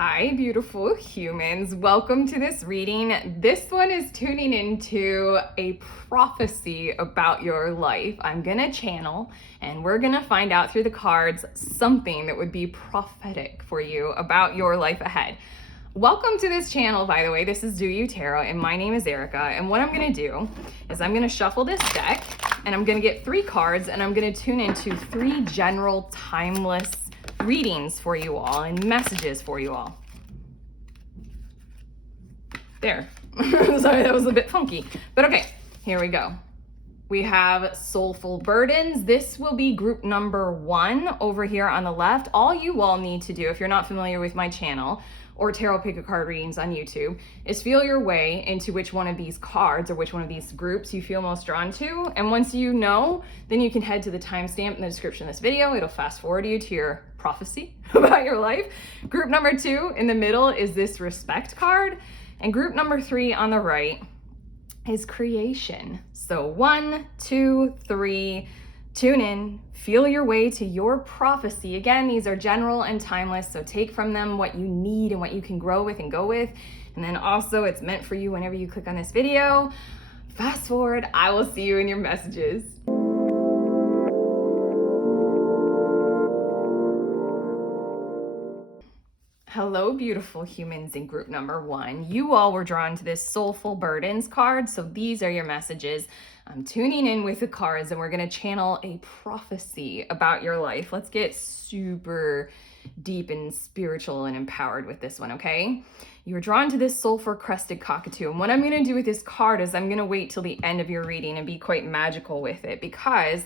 Hi, beautiful humans. Welcome to this reading. This one is tuning into a prophecy about your life. I'm going to channel and we're going to find out through the cards something that would be prophetic for you about your life ahead. Welcome to this channel, by the way. This is Do You Tarot, and my name is Erica. And what I'm going to do is I'm going to shuffle this deck, and I'm going to get 3 cards, and I'm going to tune into 3 general, timeless readings for you all and messages for you all. There. Sorry, that was a bit funky. But okay, here we go. We have Soulful Burdens. This will be group number 1 over here on the left. All you all need to do, if you're not familiar with my channel or tarot pick a card readings on YouTube, is feel your way into which one of these cards or which one of these groups you feel most drawn to. And once you know, then you can head to the timestamp in the description of this video. It'll fast forward you to your prophecy about your life. Group number 2 in the middle is this Respect card. And group number 3 on the right is Creation. So 1, 2, 3, tune in, feel your way to your prophecy. Again, these are general and timeless, so take from them what you need and what you can grow with and go with. And then also it's meant for you whenever you click on this video. Fast forward, I will see you in your messages. Hello, beautiful humans in group number 1. You all were drawn to this Soulful Burdens card, so these are your messages. I'm tuning in with the cards and we're going to channel a prophecy about your life. Let's get super deep and spiritual and empowered with this one, okay? You were drawn to this sulfur crested cockatoo, and what I'm going to do with this card is I'm going to wait till the end of your reading and be quite magical with it, because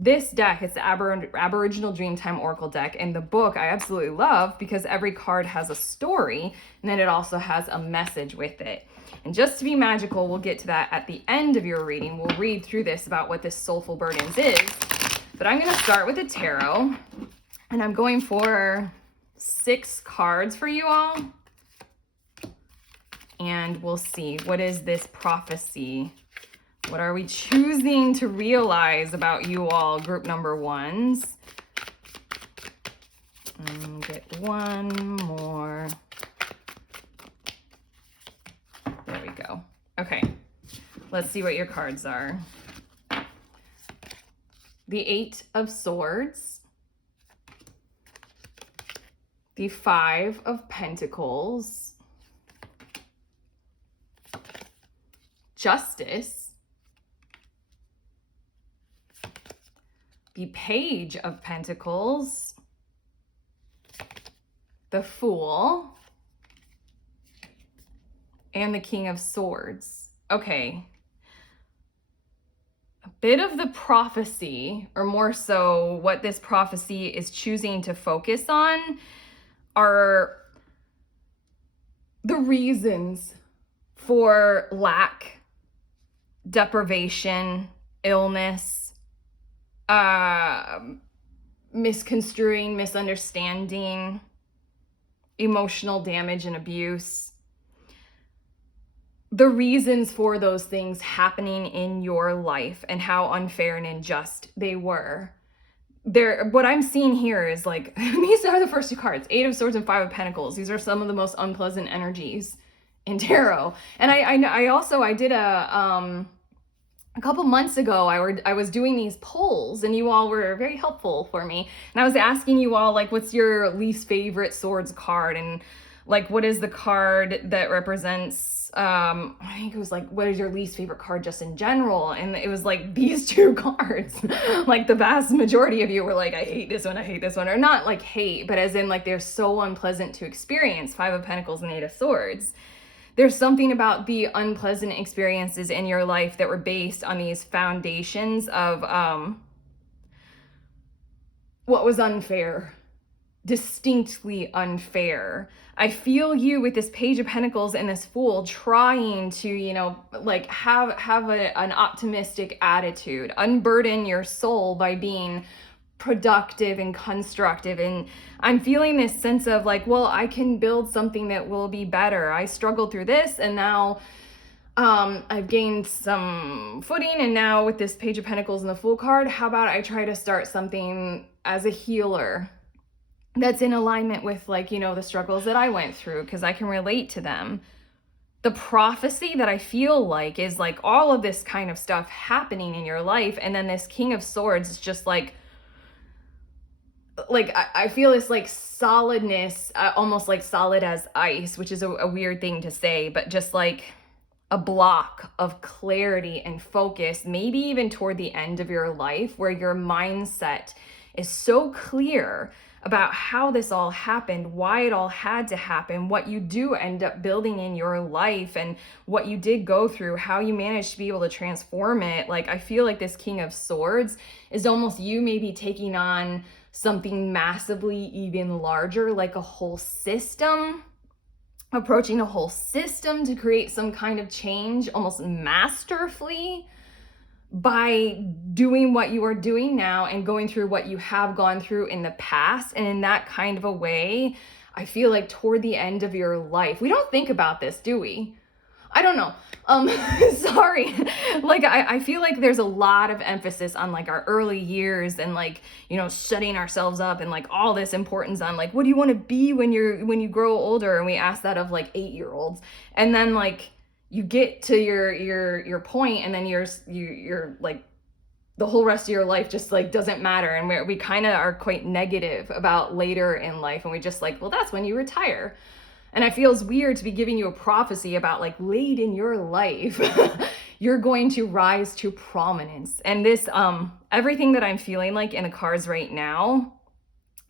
this deck, it's the Aboriginal Dreamtime Oracle deck, and the book I absolutely love because every card has a story, and then it also has a message with it. And just to be magical, we'll get to that at the end of your reading. We'll read through this about what this Soulful Burdens is. But I'm going to start with the tarot, and I'm going for 6 cards for you all. And we'll see, what is this prophecy? What are we choosing to realize about you all, group number 1s? Get one more. There we go. Okay, let's see what your cards are. The 8 of Swords. The 5 of Pentacles. Justice. The Page of Pentacles, the Fool, and the King of Swords. Okay. A bit of the prophecy, or more so what this prophecy is choosing to focus on, are the reasons for lack, deprivation, illness, misconstruing, misunderstanding, emotional damage and abuse. The reasons for those things happening in your life and how unfair and unjust they were. What I'm seeing here is like, these are the first 2 cards, 8 of Swords and 5 of Pentacles. These are some of the most unpleasant energies in tarot. And I did a couple months ago, I was doing these polls, and you all were very helpful for me. And I was asking you all, like, what's your least favorite Swords card? And, like, what is the card that represents, I think it was, like, what is your least favorite card just in general? And it was, like, these 2 cards. Like, the vast majority of you were like, I hate this one, I hate this one. Or not, like, hate, but as in, like, they're so unpleasant to experience. 5 of Pentacles and 8 of Swords. There's something about the unpleasant experiences in your life that were based on these foundations of what was unfair, distinctly unfair. I feel you with this Page of Pentacles and this Fool trying to, you know, like have an optimistic attitude, unburden your soul by being productive and constructive. And I'm feeling this sense of like, well, I can build something that will be better. I struggled through this, and now I've gained some footing, and now with this Page of Pentacles and the Fool card, how about I try to start something as a healer that's in alignment with, like, you know, the struggles that I went through, because I can relate to them. The prophecy that I feel like is like all of this kind of stuff happening in your life, and then this King of Swords is just like I feel this like solidness, almost like solid as ice, which is a weird thing to say, but just like a block of clarity and focus, maybe even toward the end of your life, where your mindset is so clear about how this all happened, why it all had to happen, what you do end up building in your life, and what you did go through, how you managed to be able to transform it. Like, I feel like this King of Swords is almost you maybe taking on something massively even larger, like a whole system, approaching a whole system to create some kind of change almost masterfully by doing what you are doing now and going through what you have gone through in the past. And in that kind of a way, I feel like toward the end of your life, we don't think about this, do we? I don't know. Sorry. Like, I feel like there's a lot of emphasis on like our early years and like, you know, setting ourselves up and like all this importance on like, what do you want to be when you grow older? And we ask that of like 8-year-olds. And then like you get to your point, and then you're like, the whole rest of your life just like doesn't matter. And we kind of are quite negative about later in life. And we just like, well, that's when you retire. And it feels weird to be giving you a prophecy about like late in your life, you're going to rise to prominence. And this, everything that I'm feeling like in the cards right now,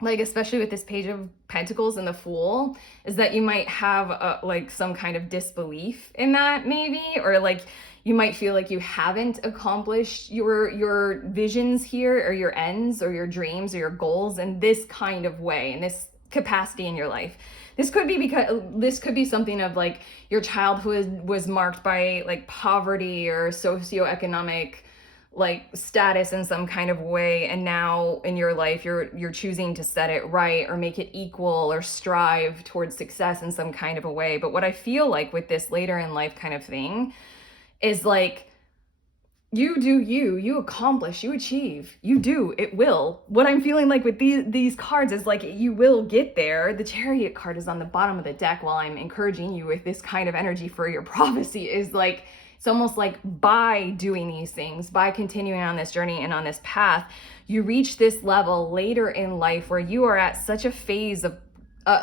like especially with this Page of Pentacles and the Fool, is that you might have like some kind of disbelief in that maybe, or like you might feel like you haven't accomplished your visions here, or your ends, or your dreams, or your goals in this kind of way, in this capacity in your life. This could be something of like your childhood was marked by like poverty or socioeconomic like status in some kind of way, and now in your life you're choosing to set it right or make it equal or strive towards success in some kind of a way. But what I feel like with this later in life kind of thing is like, you do you accomplish, you achieve, you do, it will. What I'm feeling like with these cards is like, you will get there. The Chariot card is on the bottom of the deck while I'm encouraging you with this kind of energy for your prophecy, is like, it's almost like by doing these things, by continuing on this journey and on this path, you reach this level later in life where you are at such a phase of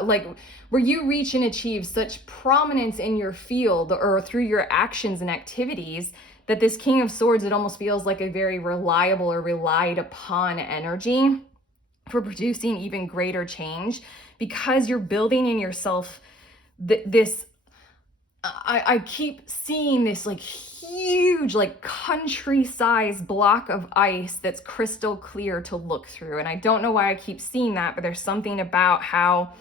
like where you reach and achieve such prominence in your field or through your actions and activities, that this King of Swords, it almost feels like a very reliable or relied upon energy for producing even greater change, because you're building in yourself this, I keep seeing this like huge, like country-sized block of ice that's crystal clear to look through. And I don't know why I keep seeing that, but there's something about how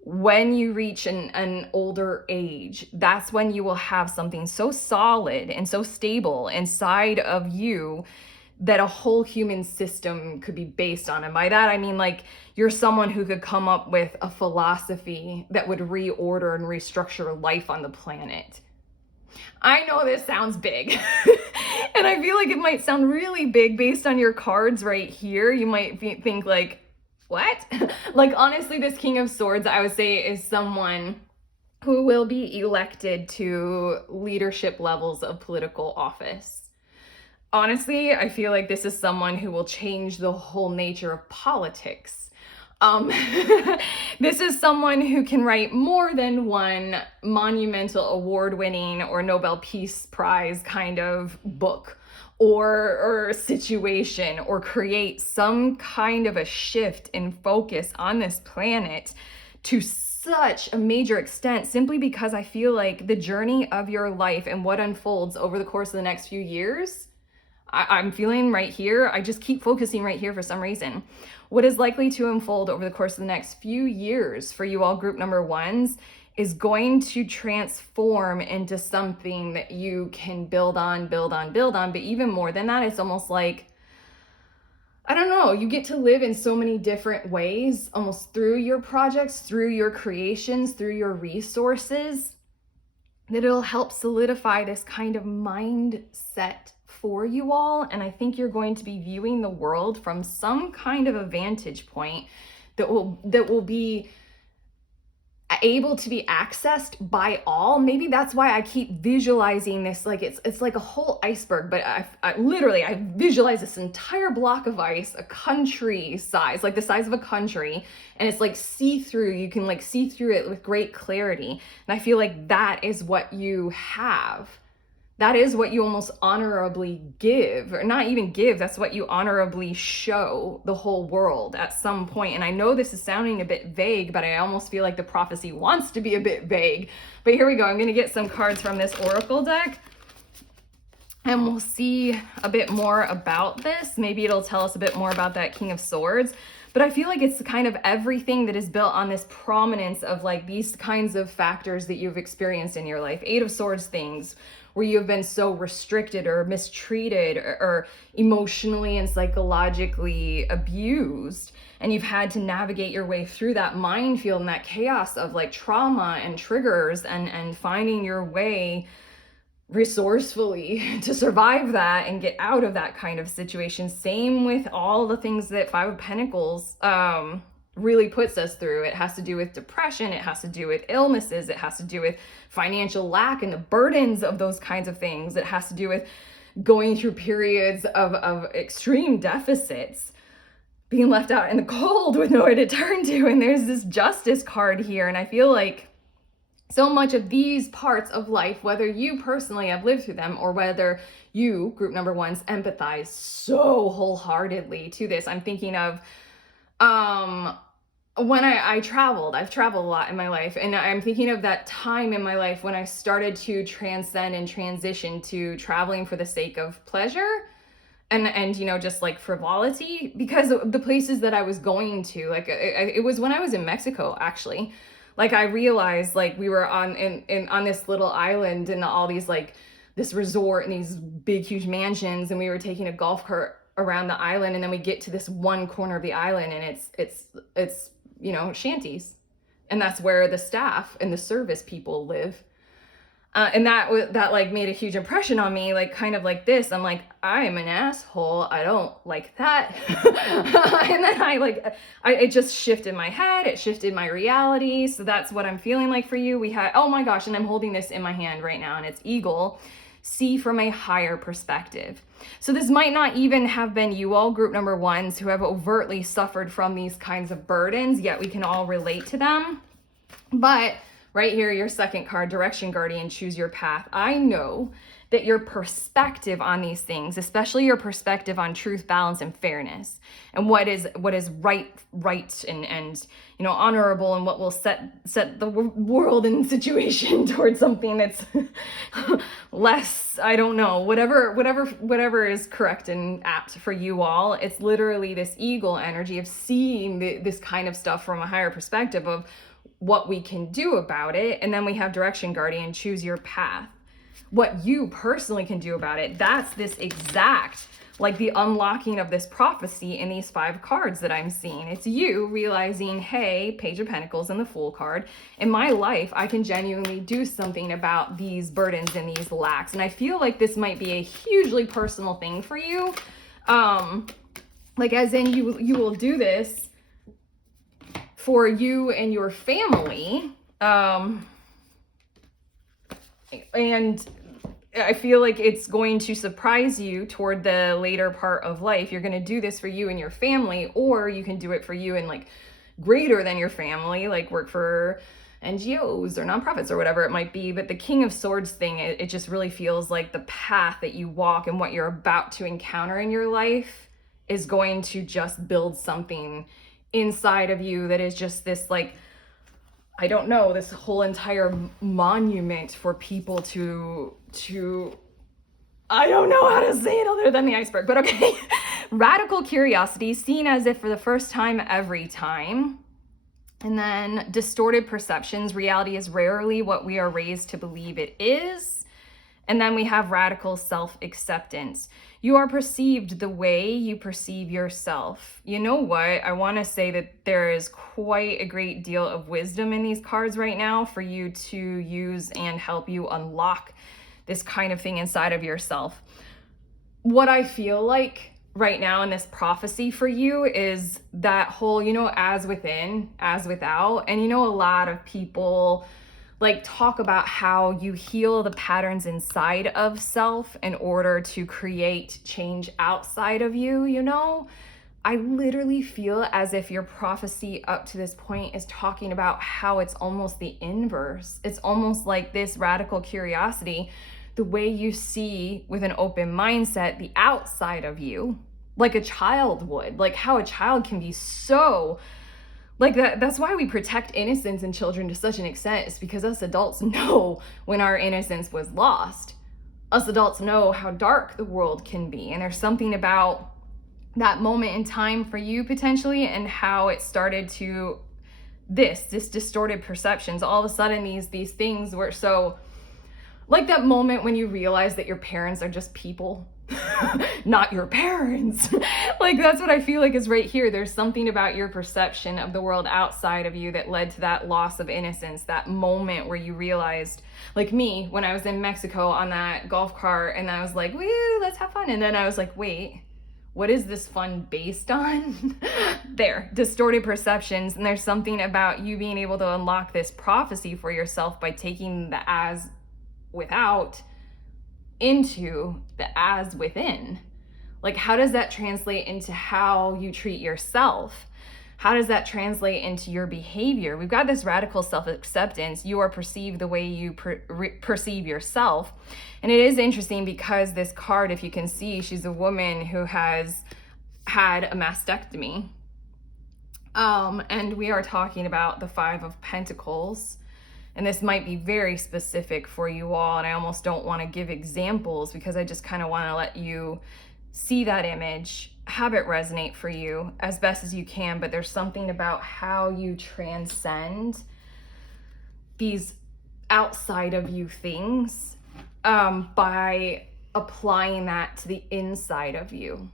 when you reach an older age, that's when you will have something so solid and so stable inside of you that a whole human system could be based on. And by that, I mean like you're someone who could come up with a philosophy that would reorder and restructure life on the planet. I know this sounds big, and I feel like it might sound really big based on your cards right here. You might think like, what? Like, honestly, this King of Swords, I would say, is someone who will be elected to leadership levels of political office. Honestly, I feel like this is someone who will change the whole nature of politics. This is someone who can write more than one monumental award-winning or Nobel Peace Prize kind of book or situation, or create some kind of a shift in focus on this planet to such a major extent, simply because I feel like the journey of your life and what unfolds over the course of the next few years, I'm feeling right here, I just keep focusing right here for some reason. What is likely to unfold over the course of the next few years for you all group number ones is going to transform into something that you can build on. But even more than that, it's almost like, I don't know, you get to live in so many different ways, almost through your projects, through your creations, through your resources, that it'll help solidify this kind of mindset for you all. And I think you're going to be viewing the world from some kind of a vantage point that will be able to be accessed by all. Maybe that's why I keep visualizing this, like it's like a whole iceberg, but I literally visualize this entire block of ice, a country size, like the size of a country, and it's like see-through. You can like see through it with great clarity. And I feel like that is what you have. That is what you almost honorably give, or not even give, that's what you honorably show the whole world at some point. And I know this is sounding a bit vague, but I almost feel like the prophecy wants to be a bit vague. But here we go. I'm going to get some cards from this oracle deck, and we'll see a bit more about this. Maybe it'll tell us a bit more about that King of Swords. But I feel like it's kind of everything that is built on this prominence of like these kinds of factors that you've experienced in your life. Eight of Swords things where you have been so restricted or mistreated or emotionally and psychologically abused. And you've had to navigate your way through that minefield and that chaos of like trauma and triggers and finding your way resourcefully to survive that and get out of that kind of situation. Same with all the things that Five of Pentacles really puts us through. It has to do with depression, it has to do with illnesses, it has to do with financial lack and the burdens of those kinds of things. It has to do with going through periods of extreme deficits, being left out in the cold with nowhere to turn to. And there's this Justice card here, and I feel like so much of these parts of life, whether you personally have lived through them or whether you, group number ones, empathize so wholeheartedly to this. I'm thinking of when I've traveled a lot in my life, and I'm thinking of that time in my life when I started to transcend and transition to traveling for the sake of pleasure and you know, just like frivolity, because the places that I was going to, like it was when I was in Mexico, actually. Like I realized like we were on this little island and all these like this resort and these big huge mansions, and we were taking a golf cart around the island, and then we get to this one corner of the island and it's you know, shanties, and that's where the staff and the service people live. And that like made a huge impression on me, like kind of like this. I'm like, I am an asshole. I don't like that. And then it just shifted my head. It shifted my reality. So that's what I'm feeling like for you. We had, oh my gosh, and I'm holding this in my hand right now, and it's Eagle. See from a higher perspective. So this might not even have been you all, group number ones, who have overtly suffered from these kinds of burdens, yet we can all relate to them. But right here, your second card, Direction Guardian, choose your path. I know that your perspective on these things, especially your perspective on truth, balance, and fairness, and what is right and you know, honorable, and what will set the world in situation towards something that's less, I don't know, whatever is correct and apt for you all. It's literally this eagle energy of seeing this kind of stuff from a higher perspective of what we can do about it. And then we have Direction Guardian, choose your path. What you personally can do about it. That's this exact, like the unlocking of this prophecy in these 5 cards that I'm seeing. It's you realizing, hey, Page of Pentacles and the Fool card, in my life, I can genuinely do something about these burdens and these lacks. And I feel like this might be a hugely personal thing for you. Like as in you will do this for you and your family. And I feel like it's going to surprise you toward the later part of life. You're going to do this for you and your family, or you can do it for you and like greater than your family, like work for NGOs or nonprofits or whatever it might be. But the King of Swords thing, it just really feels like the path that you walk and what you're about to encounter in your life is going to just build something inside of you that is just this, like, I don't know, this whole entire monument for people to I don't know how to say it other than the iceberg, but okay. Radical curiosity, seen as if for the first time every time. And then distorted perceptions, reality is rarely what we are raised to believe it is. And then we have radical self-acceptance. You are perceived the way you perceive yourself. You know what? I want to say that there is quite a great deal of wisdom in these cards right now for you to use and help you unlock this kind of thing inside of yourself. What I feel like right now in this prophecy for you is that whole, you know, as within, as without. And you know, a lot of people like talk about how you heal the patterns inside of self in order to create change outside of you, you know? I literally feel as if your prophecy up to this point is talking about how it's almost the inverse. It's almost like this radical curiosity, the way you see with an open mindset the outside of you, like a child would, like how a child can be so like that. That's why we protect innocence in children to such an extent, is because us adults know when our innocence was lost. Us adults know how dark the world can be, and there's something about that moment in time for you potentially and how it started to this distorted perceptions. All of a sudden these things were so, like that moment when you realize that your parents are just people, not your parents. Like that's what I feel like is right here. There's something about your perception of the world outside of you that led to that loss of innocence, that moment where you realized, like me, when I was in Mexico on that golf cart and I was like, woo, let's have fun. And then I was like, wait, what is this fun based on? There, distorted perceptions. And there's something about you being able to unlock this prophecy for yourself by taking the as without into the as within. Like, how does that translate into how you treat yourself? How does that translate into your behavior? We've got this radical self-acceptance. You are perceived the way you perceive yourself. And it is interesting because this card, if you can see, she's a woman who has had a mastectomy. And we are talking about the Five of Pentacles. And this might be very specific for you all. And I almost don't want to give examples because I just kind of want to let you see that image, have it resonate for you as best as you can. But there's something about how you transcend these outside of you things by applying that to the inside of you,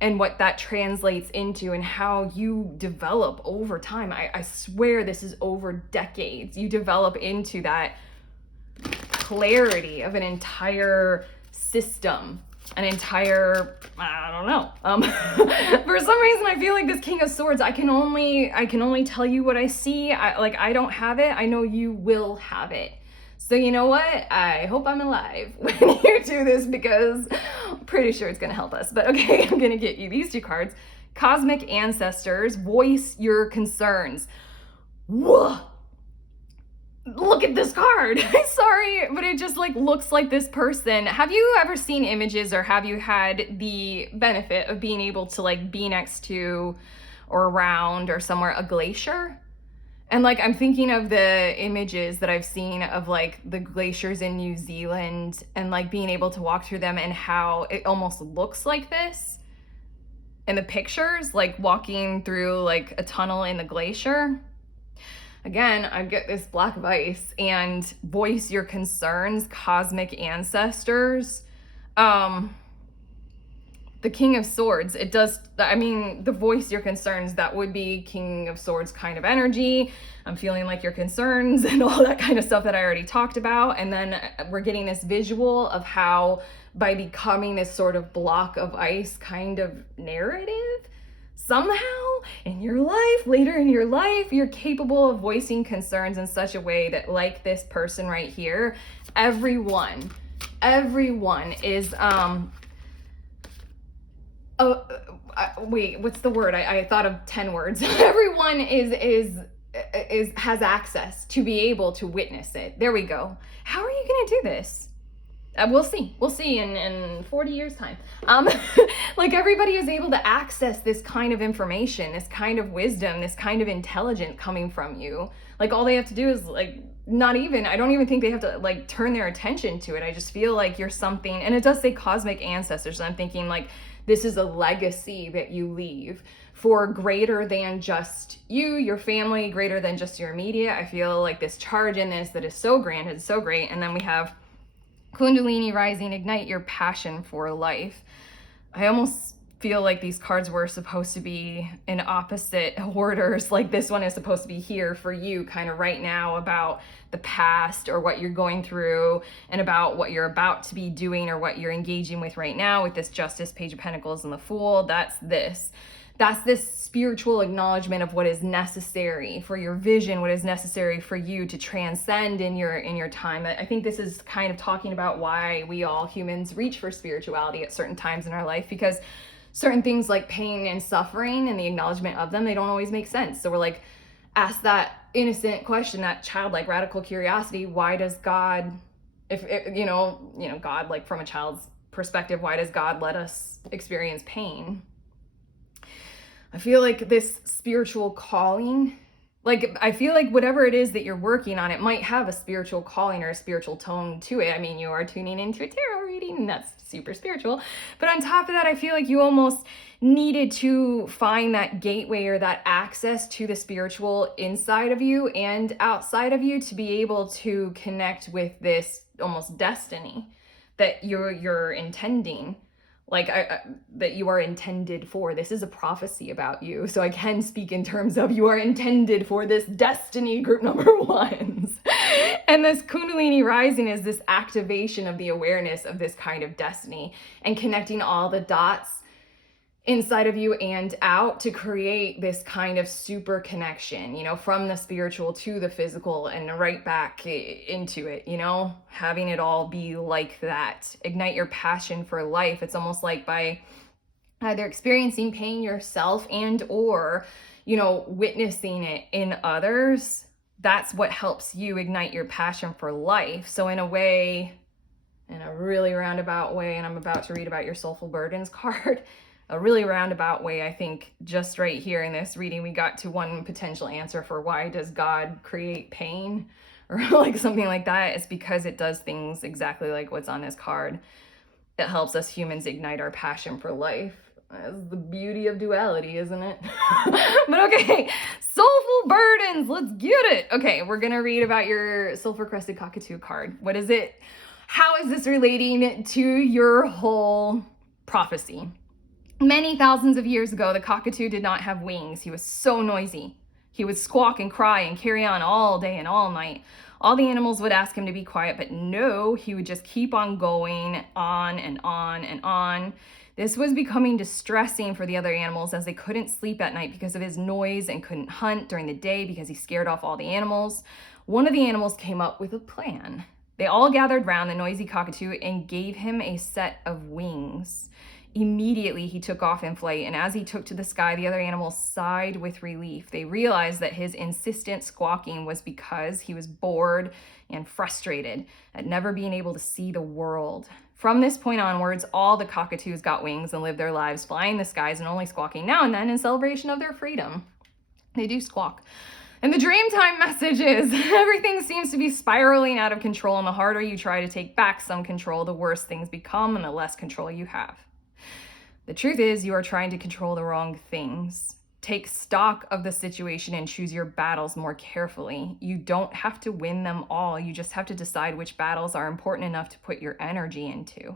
and what that translates into and how you develop over time. I swear this is over decades. You develop into that clarity of an entire system, an entire, I don't know. For some reason, I feel like this King of Swords, I can only tell you what I see. I don't have it. I know you will have it. So you know what? I hope I'm alive when you do this because I'm pretty sure it's going to help us. But okay, I'm going to get you these two cards. Cosmic Ancestors, voice your concerns. Whoa. Look at this card. Sorry, but it just like looks like this person. Have you ever seen images, or have you had the benefit of being able to like be next to or around or somewhere a glacier? And like I'm thinking of the images that I've seen of like the glaciers in New Zealand and like being able to walk through them and how it almost looks like this in the pictures, like walking through like a tunnel in the glacier. Again, I get this black of ice and voice your concerns, cosmic ancestors. The King of Swords, it does, I mean, the voice your concerns, that would be King of Swords kind of energy. I'm feeling like your concerns and all that kind of stuff that I already talked about. And then we're getting this visual of how by becoming this sort of block of ice kind of narrative, somehow in your life, later in your life, you're capable of voicing concerns in such a way that, like this person right here, everyone is, wait, what's the word? I thought of 10 words. Everyone has access to be able to witness it. There we go. How are you going to do this? We'll see in 40 years time. Like everybody is able to access this kind of information, this kind of wisdom, this kind of intelligence coming from you. Like all they have to do is like, I don't even think they have to like turn their attention to it. I just feel like you're something, and it does say cosmic ancestors. And I'm thinking like, this is a legacy that you leave for greater than just you, your family, greater than just your immediate. I feel like this charge in this that is so grand, it's so great. And then we have Kundalini rising, ignite your passion for life. I almost feel like these cards were supposed to be in opposite orders. Like this one is supposed to be here for you kind of right now about the past or what you're going through and about what you're about to be doing or what you're engaging with right now with this Justice, Page of Pentacles, and the Fool. That's this spiritual acknowledgement of what is necessary for your vision, what is necessary for you to transcend in your time. I think this is kind of talking about why we all humans reach for spirituality at certain times in our life, because certain things like pain and suffering and the acknowledgement of them, they don't always make sense. So we're like, ask that innocent question, that childlike radical curiosity, why does God, if you know God, like from a child's perspective, why does God let us experience pain? I feel like this spiritual calling, like I feel like whatever it is that you're working on, it might have a spiritual calling or a spiritual tone to it. I mean, you are tuning into a tarot reading, and that's super spiritual. But on top of that, I feel like you almost needed to find that gateway or that access to the spiritual inside of you and outside of you to be able to connect with this almost destiny that you're intending. Like that you are intended for. This is a prophecy about you. So I can speak in terms of you are intended for this destiny, group number ones. And this Kundalini rising is this activation of the awareness of this kind of destiny and connecting all the dots inside of you and out to create this kind of super connection, from the spiritual to the physical and right back into it, having it all be like that. Ignite your passion for life. It's almost like by either experiencing pain yourself and or, witnessing it in others, that's what helps you ignite your passion for life. So in a way, in a really roundabout way, and I'm about to read about your Soulful Burdens card, a really roundabout way, I think just right here in this reading, we got to one potential answer for why does God create pain or like something like that. It's because it does things exactly like what's on this card. It helps us humans ignite our passion for life. That's the beauty of duality, isn't it? But okay, Soulful Burdens, let's get it. Okay, we're gonna read about your Sulfur Crested Cockatoo card. What is it? How is this relating to your whole prophecy? Many thousands of years ago, the cockatoo did not have wings. He was so noisy. He would squawk and cry and carry on all day and all night. All the animals would ask him to be quiet, but no, he would just keep on going on and on and on. This was becoming distressing for the other animals as they couldn't sleep at night because of his noise and couldn't hunt during the day because he scared off all the animals. One of the animals came up with a plan. They all gathered round the noisy cockatoo and gave him a set of wings. Immediately, he took off in flight, and as he took to the sky, the other animals sighed with relief. They realized that his insistent squawking was because he was bored and frustrated at never being able to see the world. From this point onwards, all the cockatoos got wings and lived their lives flying the skies and only squawking now and then in celebration of their freedom. They do squawk. And the Dreamtime message is, everything seems to be spiraling out of control, and the harder you try to take back some control, the worse things become and the less control you have. The truth is, you are trying to control the wrong things. Take stock of the situation and choose your battles more carefully. You don't have to win them all. You just have to decide which battles are important enough to put your energy into.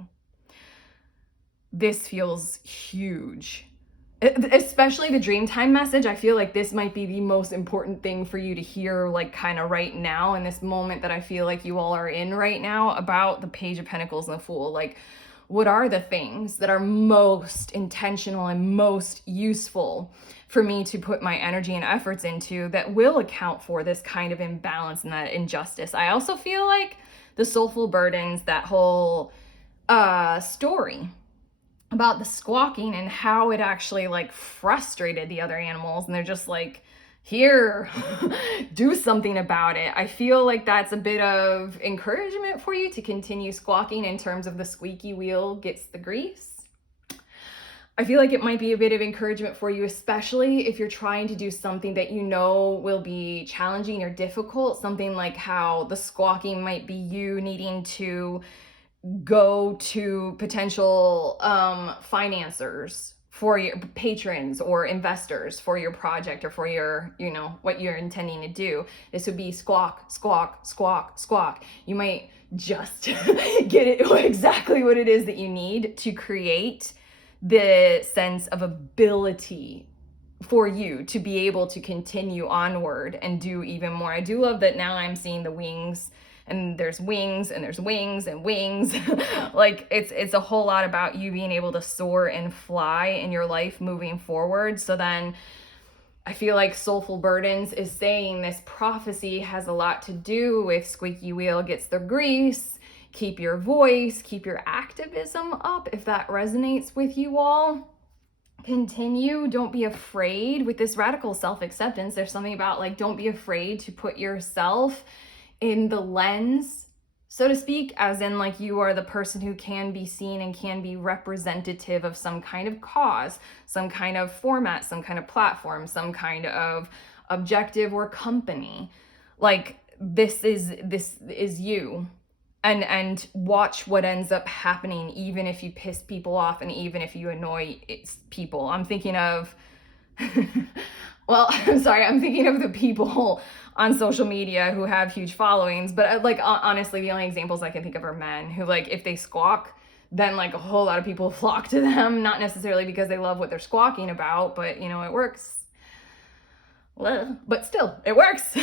This feels huge. Especially the Dreamtime message. I feel like this might be the most important thing for you to hear, like kind of right now in this moment that I feel like you all are in right now about the Page of Pentacles and the Fool. Like, what are the things that are most intentional and most useful for me to put my energy and efforts into that will account for this kind of imbalance and that injustice? I also feel like the Soulful Burdens, that whole story about the squawking and how it actually like frustrated the other animals, and they're just like, here, do something about it. I feel like that's a bit of encouragement for you to continue squawking in terms of the squeaky wheel gets the grease. I feel like it might be a bit of encouragement for you, especially if you're trying to do something that you know will be challenging or difficult, something like how the squawking might be you needing to go to potential financiers for your patrons or investors for your project or for your, what you're intending to do. This would be squawk, squawk, squawk, squawk. You might just get it exactly what it is that you need to create the sense of ability for you to be able to continue onward and do even more. I do love that now I'm seeing the wings, and there's wings and there's wings and wings. Like it's a whole lot about you being able to soar and fly in your life moving forward. So then I feel like Soulful Burdens is saying this prophecy has a lot to do with squeaky wheel gets the grease. Keep your voice, keep your activism up if that resonates with you all. Continue. Don't be afraid with this radical self-acceptance. There's something about like, don't be afraid to put yourself in the lens, so to speak, as in like you are the person who can be seen and can be representative of some kind of cause, some kind of format, some kind of platform, some kind of objective or company. Like this is you. And watch what ends up happening, even if you piss people off and even if you annoy people. I'm thinking of, well, I'm sorry, I'm thinking of the people on social media who have huge followings, but like honestly, the only examples I can think of are men who, like, if they squawk, then like a whole lot of people flock to them, not necessarily because they love what they're squawking about, but you know, it works. But still, it works.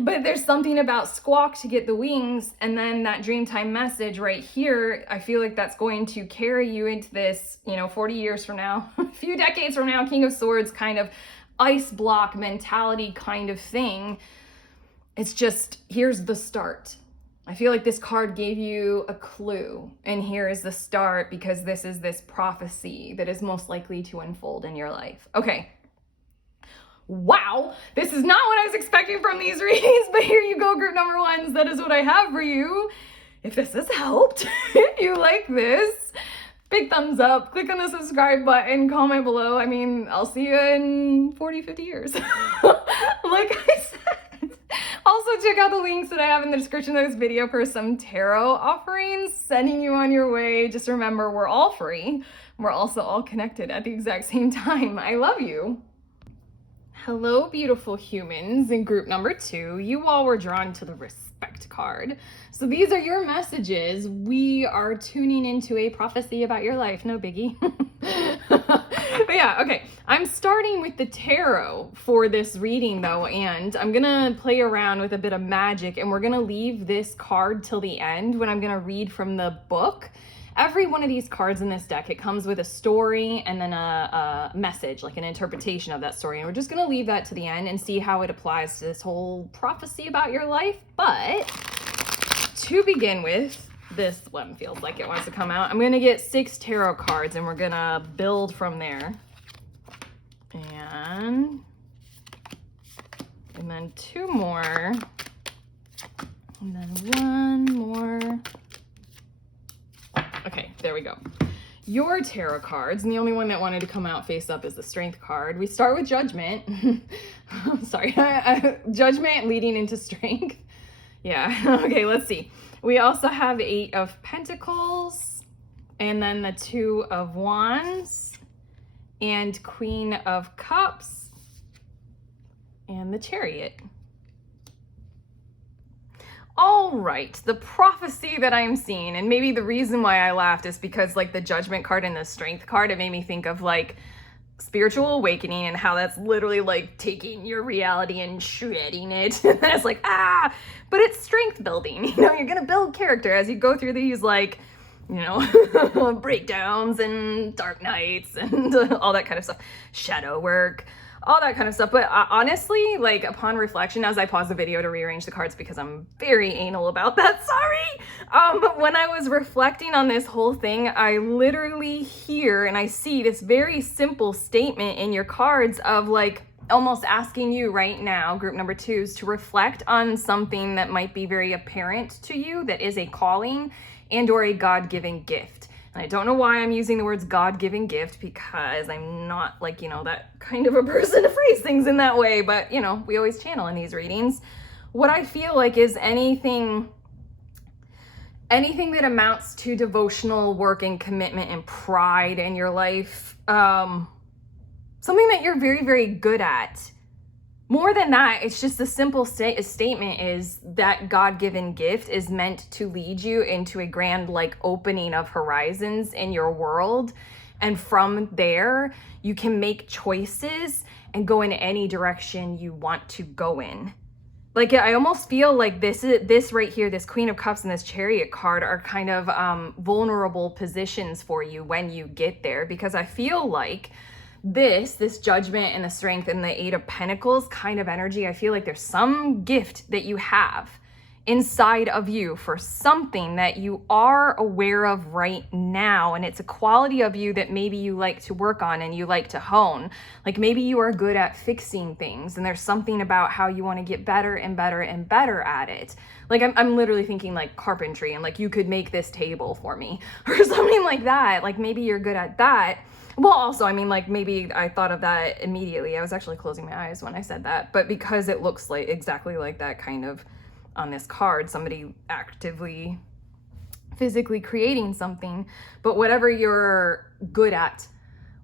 But there's something about squawk to get the wings, and then that Dreamtime message right here, I feel like that's going to carry you into this, you know, 40 years from now, a few decades from now, King of Swords kind of ice block mentality kind of thing. It's just, here's the start. I feel like this card gave you a clue, and here is the start, because this is this prophecy that is most likely to unfold in your life. Okay. Wow, this is not what I was expecting from these readings, but here you go, group number ones. That is what I have for you. If this has helped, if you like this, big thumbs up, click on the subscribe button, comment below. I mean, I'll see you in 40, 50 years. Like I said. Also, check out the links that I have in the description of this video for some tarot offerings, sending you on your way. Just remember, we're all free. We're also all connected at the exact same time. I love you. Hello, beautiful humans. In group number 2, you all were drawn to the respect card. So these are your messages. We are tuning into a prophecy about your life. No biggie. But yeah, okay. I'm starting with the tarot for this reading though, and I'm gonna play around with a bit of magic, and we're gonna leave this card till the end when I'm gonna read from the book. Every one of these cards in this deck, it comes with a story and then a message, like an interpretation of that story. And we're just going to leave that to the end and see how it applies to this whole prophecy about your life. But to begin with, this one feels like it wants to come out. I'm going to get 6 tarot cards and we're going to build from there. And then 2 more. And then 1 more. Okay, there we go. Your tarot cards, and the only one that wanted to come out face up is the Strength card. We start with Judgment. Sorry, Judgment leading into Strength. Yeah, okay, let's see. We also have 8 of Pentacles, and then the 2 of Wands, and Queen of Cups, and the Chariot. All right, the prophecy that I'm seeing, and maybe the reason why I laughed is because like the Judgment card and the Strength card, it made me think of like spiritual awakening and how that's literally like taking your reality and shredding it. And it's like, but it's strength building. You know, you're gonna build character as you go through these like, you know, breakdowns and dark nights and all that kind of stuff, shadow work, all that kind of stuff. But honestly, like upon reflection, as I pause the video to rearrange the cards because I'm very anal about that, sorry. But when I was reflecting on this whole thing, I literally hear and I see this very simple statement in your cards of like almost asking you right now, group number 2s, to reflect on something that might be very apparent to you that is a calling and or a God-given gift. And I don't know why I'm using the words God-given gift because I'm not like, you know, that kind of a person to phrase things in that way, but you know, we always channel in these readings. What I feel like is anything that amounts to devotional work and commitment and pride in your life, something that you're very, very good at. More than that, it's just a simple statement is that God-given gift is meant to lead you into a grand like opening of horizons in your world. And from there, you can make choices and go in any direction you want to go in. Like, I almost feel like this right here, this Queen of Cups and this Chariot card are kind of vulnerable positions for you when you get there, because I feel like this Judgment and the Strength and the Eight of Pentacles kind of energy, I feel like there's some gift that you have inside of you for something that you are aware of right now, and it's a quality of you that maybe you like to work on and you like to hone. Like, maybe you are good at fixing things, and there's something about how you want to get better and better and better at it. Like, I'm literally thinking like carpentry, and like, you could make this table for me or something like that. Like, maybe you're good at that. Well, also, I mean, like, maybe I thought of that immediately. I was actually closing my eyes when I said that, but because it looks like exactly like that kind of on this card, somebody actively, physically creating something. But whatever you're good at,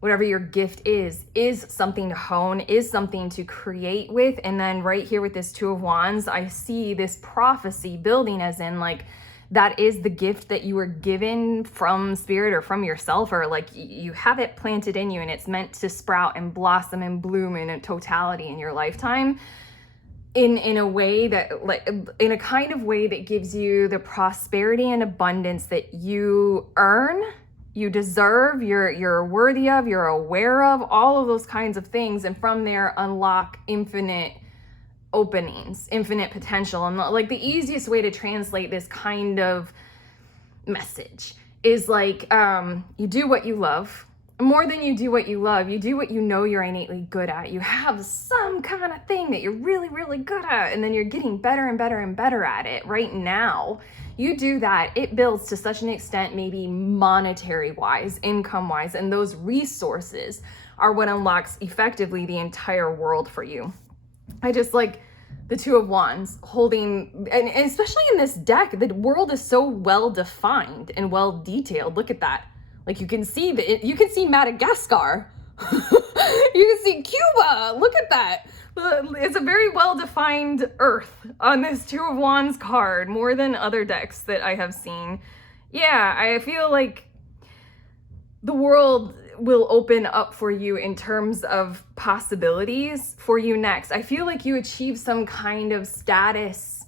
whatever your gift is something to hone, is something to create with. And then right here with this Two of Wands, I see this prophecy building, as in like, that is the gift that you were given from spirit or from yourself, or like you have it planted in you and it's meant to sprout and blossom and bloom in a totality in your lifetime. In a way that, like, in a kind of way that gives you the prosperity and abundance that you earn, you deserve, you're worthy of, you're aware of, all of those kinds of things. And from there, unlock infinite openings, infinite potential. And like, the easiest way to translate this kind of message is like, you do what you love. More than you do what you love, you do what you know you're innately good at. You have some kind of thing that you're really, really good at, and then you're getting better and better and better at it right now. You do that, it builds to such an extent, maybe monetary wise, income wise, and those resources are what unlocks effectively the entire world for you. I just like the Two of Wands holding, and especially in this deck, the world is so well defined and well detailed. Look at that. Like, you can see you can see Madagascar. You can see Cuba. Look at that. It's a very well-defined earth on this Two of Wands card, more than other decks that I have seen. Yeah, I feel like the world will open up for you in terms of possibilities for you next. I feel like you achieve some kind of status,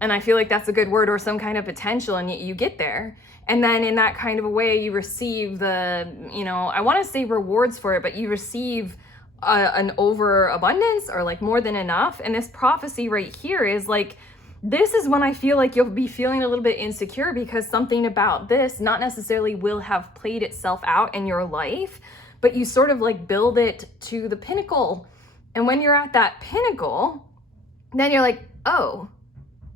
and I feel like that's a good word, or some kind of potential, and you get there. And then in that kind of a way, you receive the, I want to say rewards for it, but you receive an overabundance, or like more than enough. And this prophecy right here is like, this is when I feel like you'll be feeling a little bit insecure, because something about this not necessarily will have played itself out in your life, but you sort of like build it to the pinnacle. And when you're at that pinnacle, then you're like, oh,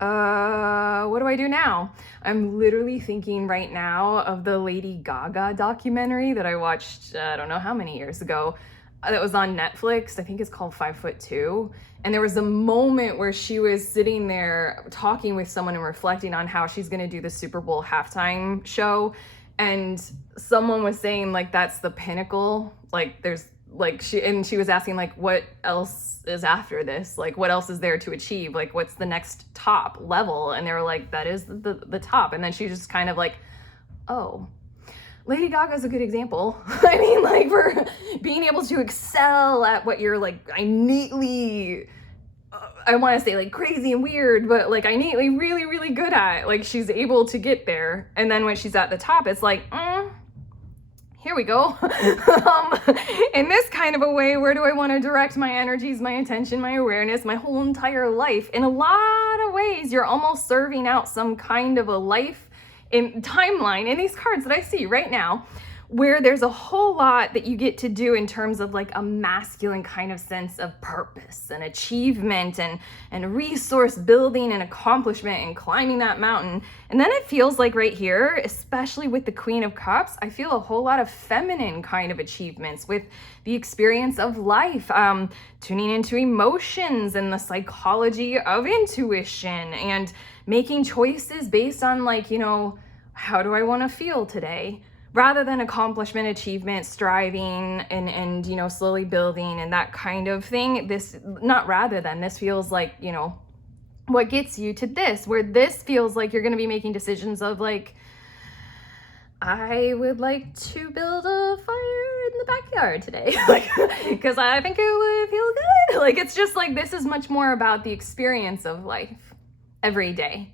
what do I do now? I'm literally thinking right now of the Lady Gaga documentary that I watched, I don't know how many years ago, that was on Netflix. I think it's called 5'2". And there was a moment where she was sitting there talking with someone and reflecting on how she's going to do the Super Bowl halftime show. And someone was saying like, that's the pinnacle. Like, there's like, she was asking like, what else is after this? Like, what else is there to achieve? Like, what's the next top level? And they were like, that is the top. And then she just kind of like, oh, Lady Gaga is a good example. I mean, like, for being able to excel at what you're like, I want to say like crazy and weird, but like innately really, really good at. Like, she's able to get there. And then when she's at the top, it's like, here we go. In this kind of a way, where do I want to direct my energies, my attention, my awareness, my whole entire life? In a lot of ways, you're almost serving out some kind of a life in timeline in these cards that I see right now, where there's a whole lot that you get to do in terms of like a masculine kind of sense of purpose and achievement and resource building and accomplishment and climbing that mountain. And then it feels like right here, especially with the Queen of Cups, I feel a whole lot of feminine kind of achievements with the experience of life, tuning into emotions and the psychology of intuition, and making choices based on like, how do I want to feel today? Rather than accomplishment, achievement, striving, and slowly building and that kind of thing. This feels like, what gets you to this, where this feels like you're going to be making decisions of like, I would like to build a backyard today, like, because I think it would feel good. Like, it's just like, this is much more about the experience of life every day.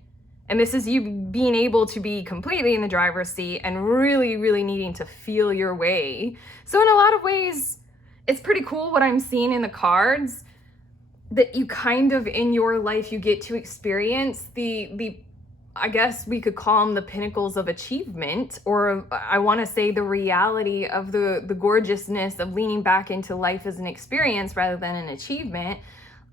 And this is you being able to be completely in the driver's seat and really, really needing to feel your way. So in a lot of ways, it's pretty cool what I'm seeing in the cards, that you kind of, in your life, you get to experience the I guess we could call them the pinnacles of achievement, or I want to say the reality of the gorgeousness of leaning back into life as an experience rather than an achievement.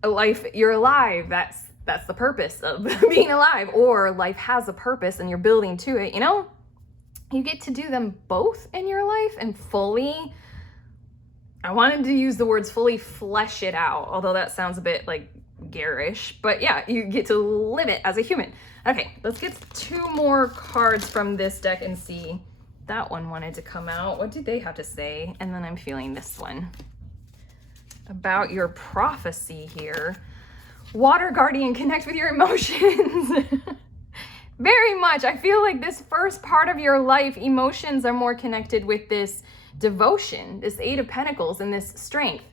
A life, you're alive, that's the purpose of being alive, or life has a purpose and you're building to it, you know? You get to do them both in your life and fully, I wanted to use the words fully flesh it out, although that sounds a bit like garish, but yeah, you get to live it as a human. Okay, let's get 2 more cards from this deck and see. That one wanted to come out. What did they have to say? And then I'm feeling this one about your prophecy here. Water Guardian, connect with your emotions. Very much. I feel like this first part of your life, emotions are more connected with this devotion, this 8 of Pentacles, and this strength.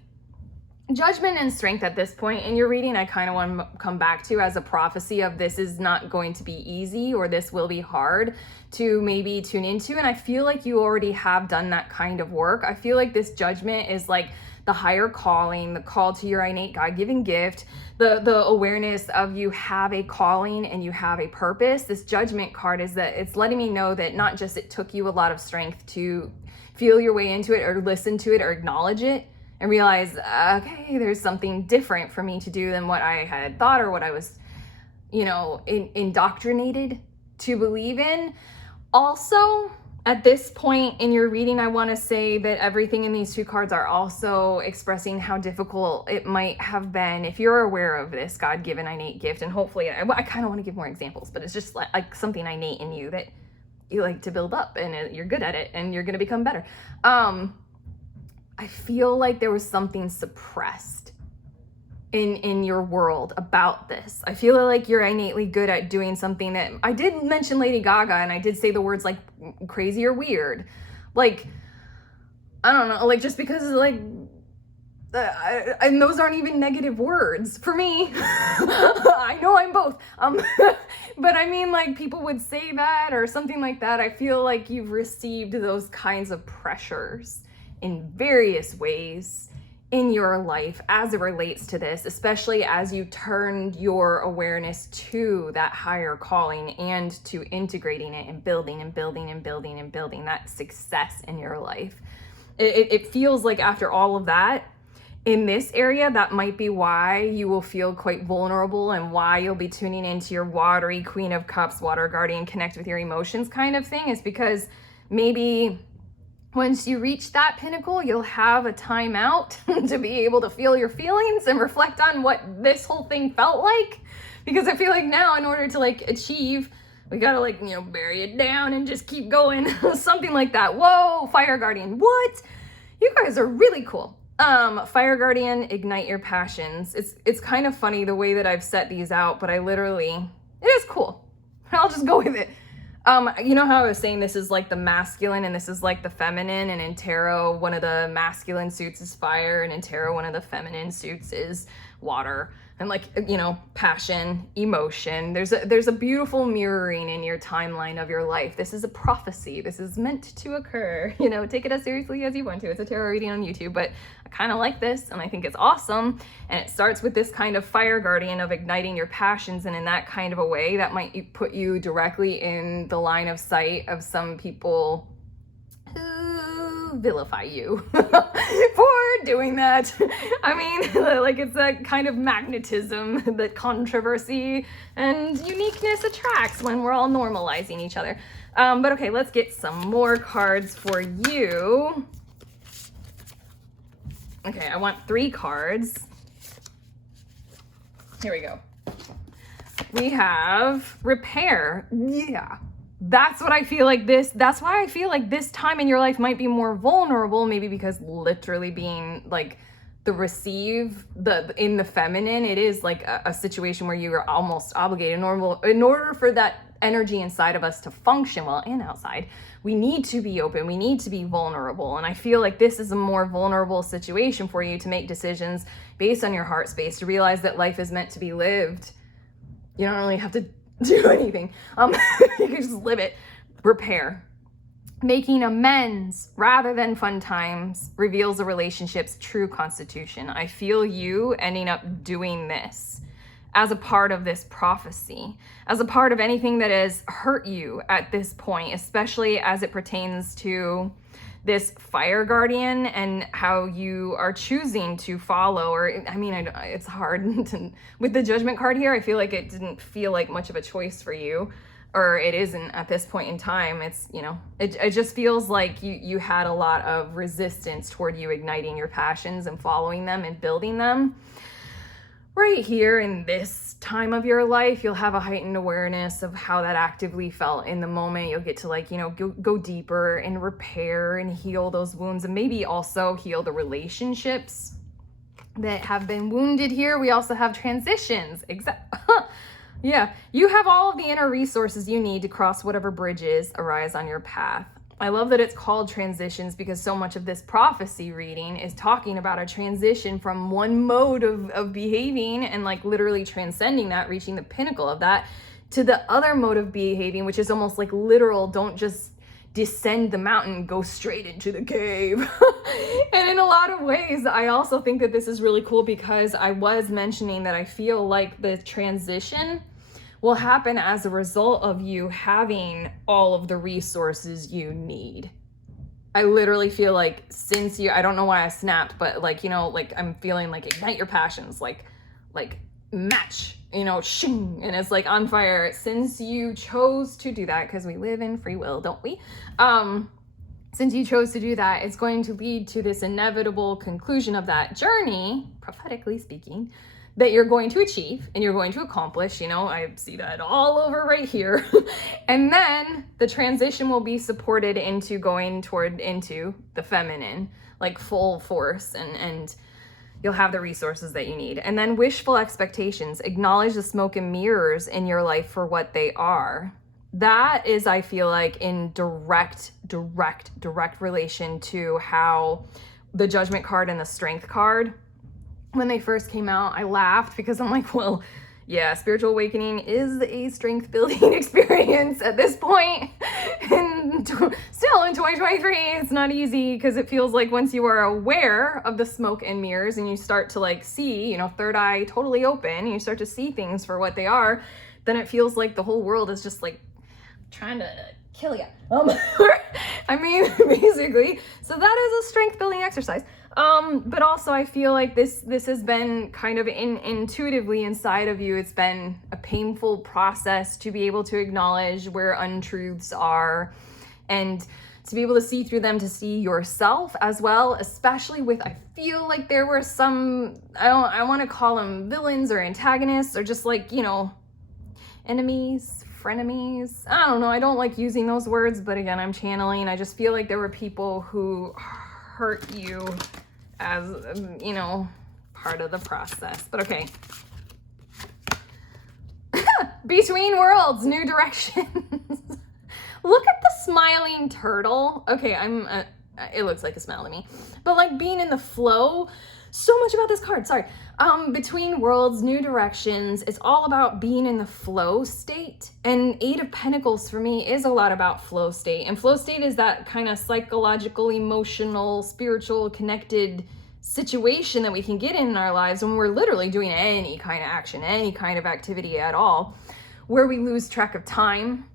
Judgment and strength at this point in your reading, I kind of want to come back to as a prophecy of this is not going to be easy, or this will be hard to maybe tune into. And I feel like you already have done that kind of work. I feel like this judgment is like the higher calling, the call to your innate God-given gift, the awareness of you have a calling and you have a purpose. This judgment card is that it's letting me know that not just it took you a lot of strength to feel your way into it or listen to it or acknowledge it and realize, okay, there's something different for me to do than what I had thought or what I was, you know, indoctrinated to believe in. Also, at this point in your reading, I want to say that everything in these 2 cards are also expressing how difficult it might have been if you're aware of this God-given innate gift. And hopefully, I kind of want to give more examples, but it's just like something innate in you that you like to build up and you're good at it and you're going to become better. I feel like there was something suppressed in your world about this. I feel like you're innately good at doing something that I did mention Lady Gaga, and I did say the words like crazy or weird. Like, I don't know, like just because like, and those aren't even negative words for me. I know I'm both. But I mean, like, people would say that or something like that. I feel like you've received those kinds of pressures in various ways in your life as it relates to this, especially as you turned your awareness to that higher calling and to integrating it and building and building and building and building that success in your life. It feels like after all of that, in this area, that might be why you will feel quite vulnerable and why you'll be tuning into your watery Queen of Cups, Water Guardian, connect with your emotions kind of thing, is because maybe once you reach that pinnacle, you'll have a time out to be able to feel your feelings and reflect on what this whole thing felt like. Because I feel like now, in order to like achieve, we gotta like, you know, bury it down and just keep going. Something like that. Whoa, Fire Guardian, what? You guys are really cool. Fire Guardian, ignite your passions. It's kind of funny the way that I've set these out, but it is cool. I'll just go with it. You know how I was saying this is like the masculine and this is like the feminine, and in tarot, one of the masculine suits is fire, and in tarot, one of the feminine suits is water. And like, you know, passion, emotion. There's a beautiful mirroring in your timeline of your life. This is a prophecy. This is meant to occur. You know, take it as seriously as you want to. It's a tarot reading on YouTube, but I kind of like this and I think it's awesome. And it starts with this kind of Fire Guardian of igniting your passions, and in that kind of a way that might put you directly in the line of sight of some people who vilify you for doing that. I mean, like, it's that kind of magnetism that controversy and uniqueness attracts when we're all normalizing each other. But okay, let's get some more cards for you. Okay, I want 3 cards. Here we go. We have repair. Yeah. That's what I feel like that's why I feel like this time in your life might be more vulnerable, maybe because literally being like in the feminine, it is like a situation where you are almost obligated in order for that energy inside of us to function well and outside, we need to be open. We need to be vulnerable. And I feel like this is a more vulnerable situation for you to make decisions based on your heart space, to realize that life is meant to be lived. You don't really have to do anything. You can just live it. Repair. Making amends rather than fun times reveals a relationship's true constitution. I feel you ending up doing this as a part of this prophecy, as a part of anything that has hurt you at this point, especially as it pertains to this fire guardian and how you are choosing to follow, or I mean, it's hard to, with the Judgment card here, I feel like it didn't feel like much of a choice for you, or it isn't at this point in time. It's, you know, it just feels like you had a lot of resistance toward you igniting your passions and following them and building them. Right here in this time of your life, you'll have a heightened awareness of how that actively felt in the moment. You'll get to, like, you know, go deeper and repair and heal those wounds, and maybe also heal the relationships that have been wounded here. We also have transitions. Yeah, you have all of the inner resources you need to cross whatever bridges arise on your path. I love that it's called transitions, because so much of this prophecy reading is talking about a transition from one mode of behaving and like literally transcending that, reaching the pinnacle of that, to the other mode of behaving, which is almost like literal, don't just descend the mountain, go straight into the cave. And in a lot of ways, I also think that this is really cool, because I was mentioning that I feel like the transition will happen as a result of you having all of the resources you need. I literally feel like since you, I don't know why I snapped, but like, you know, like I'm feeling like ignite your passions, like match, you know, shing, and it's like on fire. Since you chose to do that, because we live in free will, don't we? Since you chose to do that, it's going to lead to this inevitable conclusion of that journey, prophetically speaking, that you're going to achieve and you're going to accomplish. You know, I see that all over right here. And then the transition will be supported into going into the feminine, like full force, and you'll have the resources that you need. And then wishful expectations. Acknowledge the smoke and mirrors in your life for what they are. That is, I feel like, in direct relation to how the Judgment card and the Strength card, when they first came out, I laughed, because I'm like, well, yeah, spiritual awakening is a strength building experience at this point. And still in 2023, it's not easy, because it feels like once you are aware of the smoke and mirrors and you start to like see, you know, third eye totally open, and you start to see things for what they are, then it feels like the whole world is just like trying to kill you. I mean, basically. So that is a strength building exercise. But also I feel like this has been kind of intuitively inside of you. It's been a painful process to be able to acknowledge where untruths are, and to be able to see through them, to see yourself as well, especially with, I feel like there were some, I want to call them villains or antagonists, or just like, you know, enemies, frenemies. I don't know. I don't like using those words, but again, I'm channeling. I just feel like there were people who hurt you as, you know, part of the process. But okay. Between worlds, new directions. Look at the smiling turtle. Okay, it looks like a smile to me. But like being in the flow, so much about this card, sorry. Between worlds, new directions, it's all about being in the flow state. And Eight of Pentacles for me is a lot about flow state. And flow state is that kind of psychological, emotional, spiritual, connected situation that we can get in our lives when we're literally doing any kind of action, any kind of activity at all, where we lose track of time,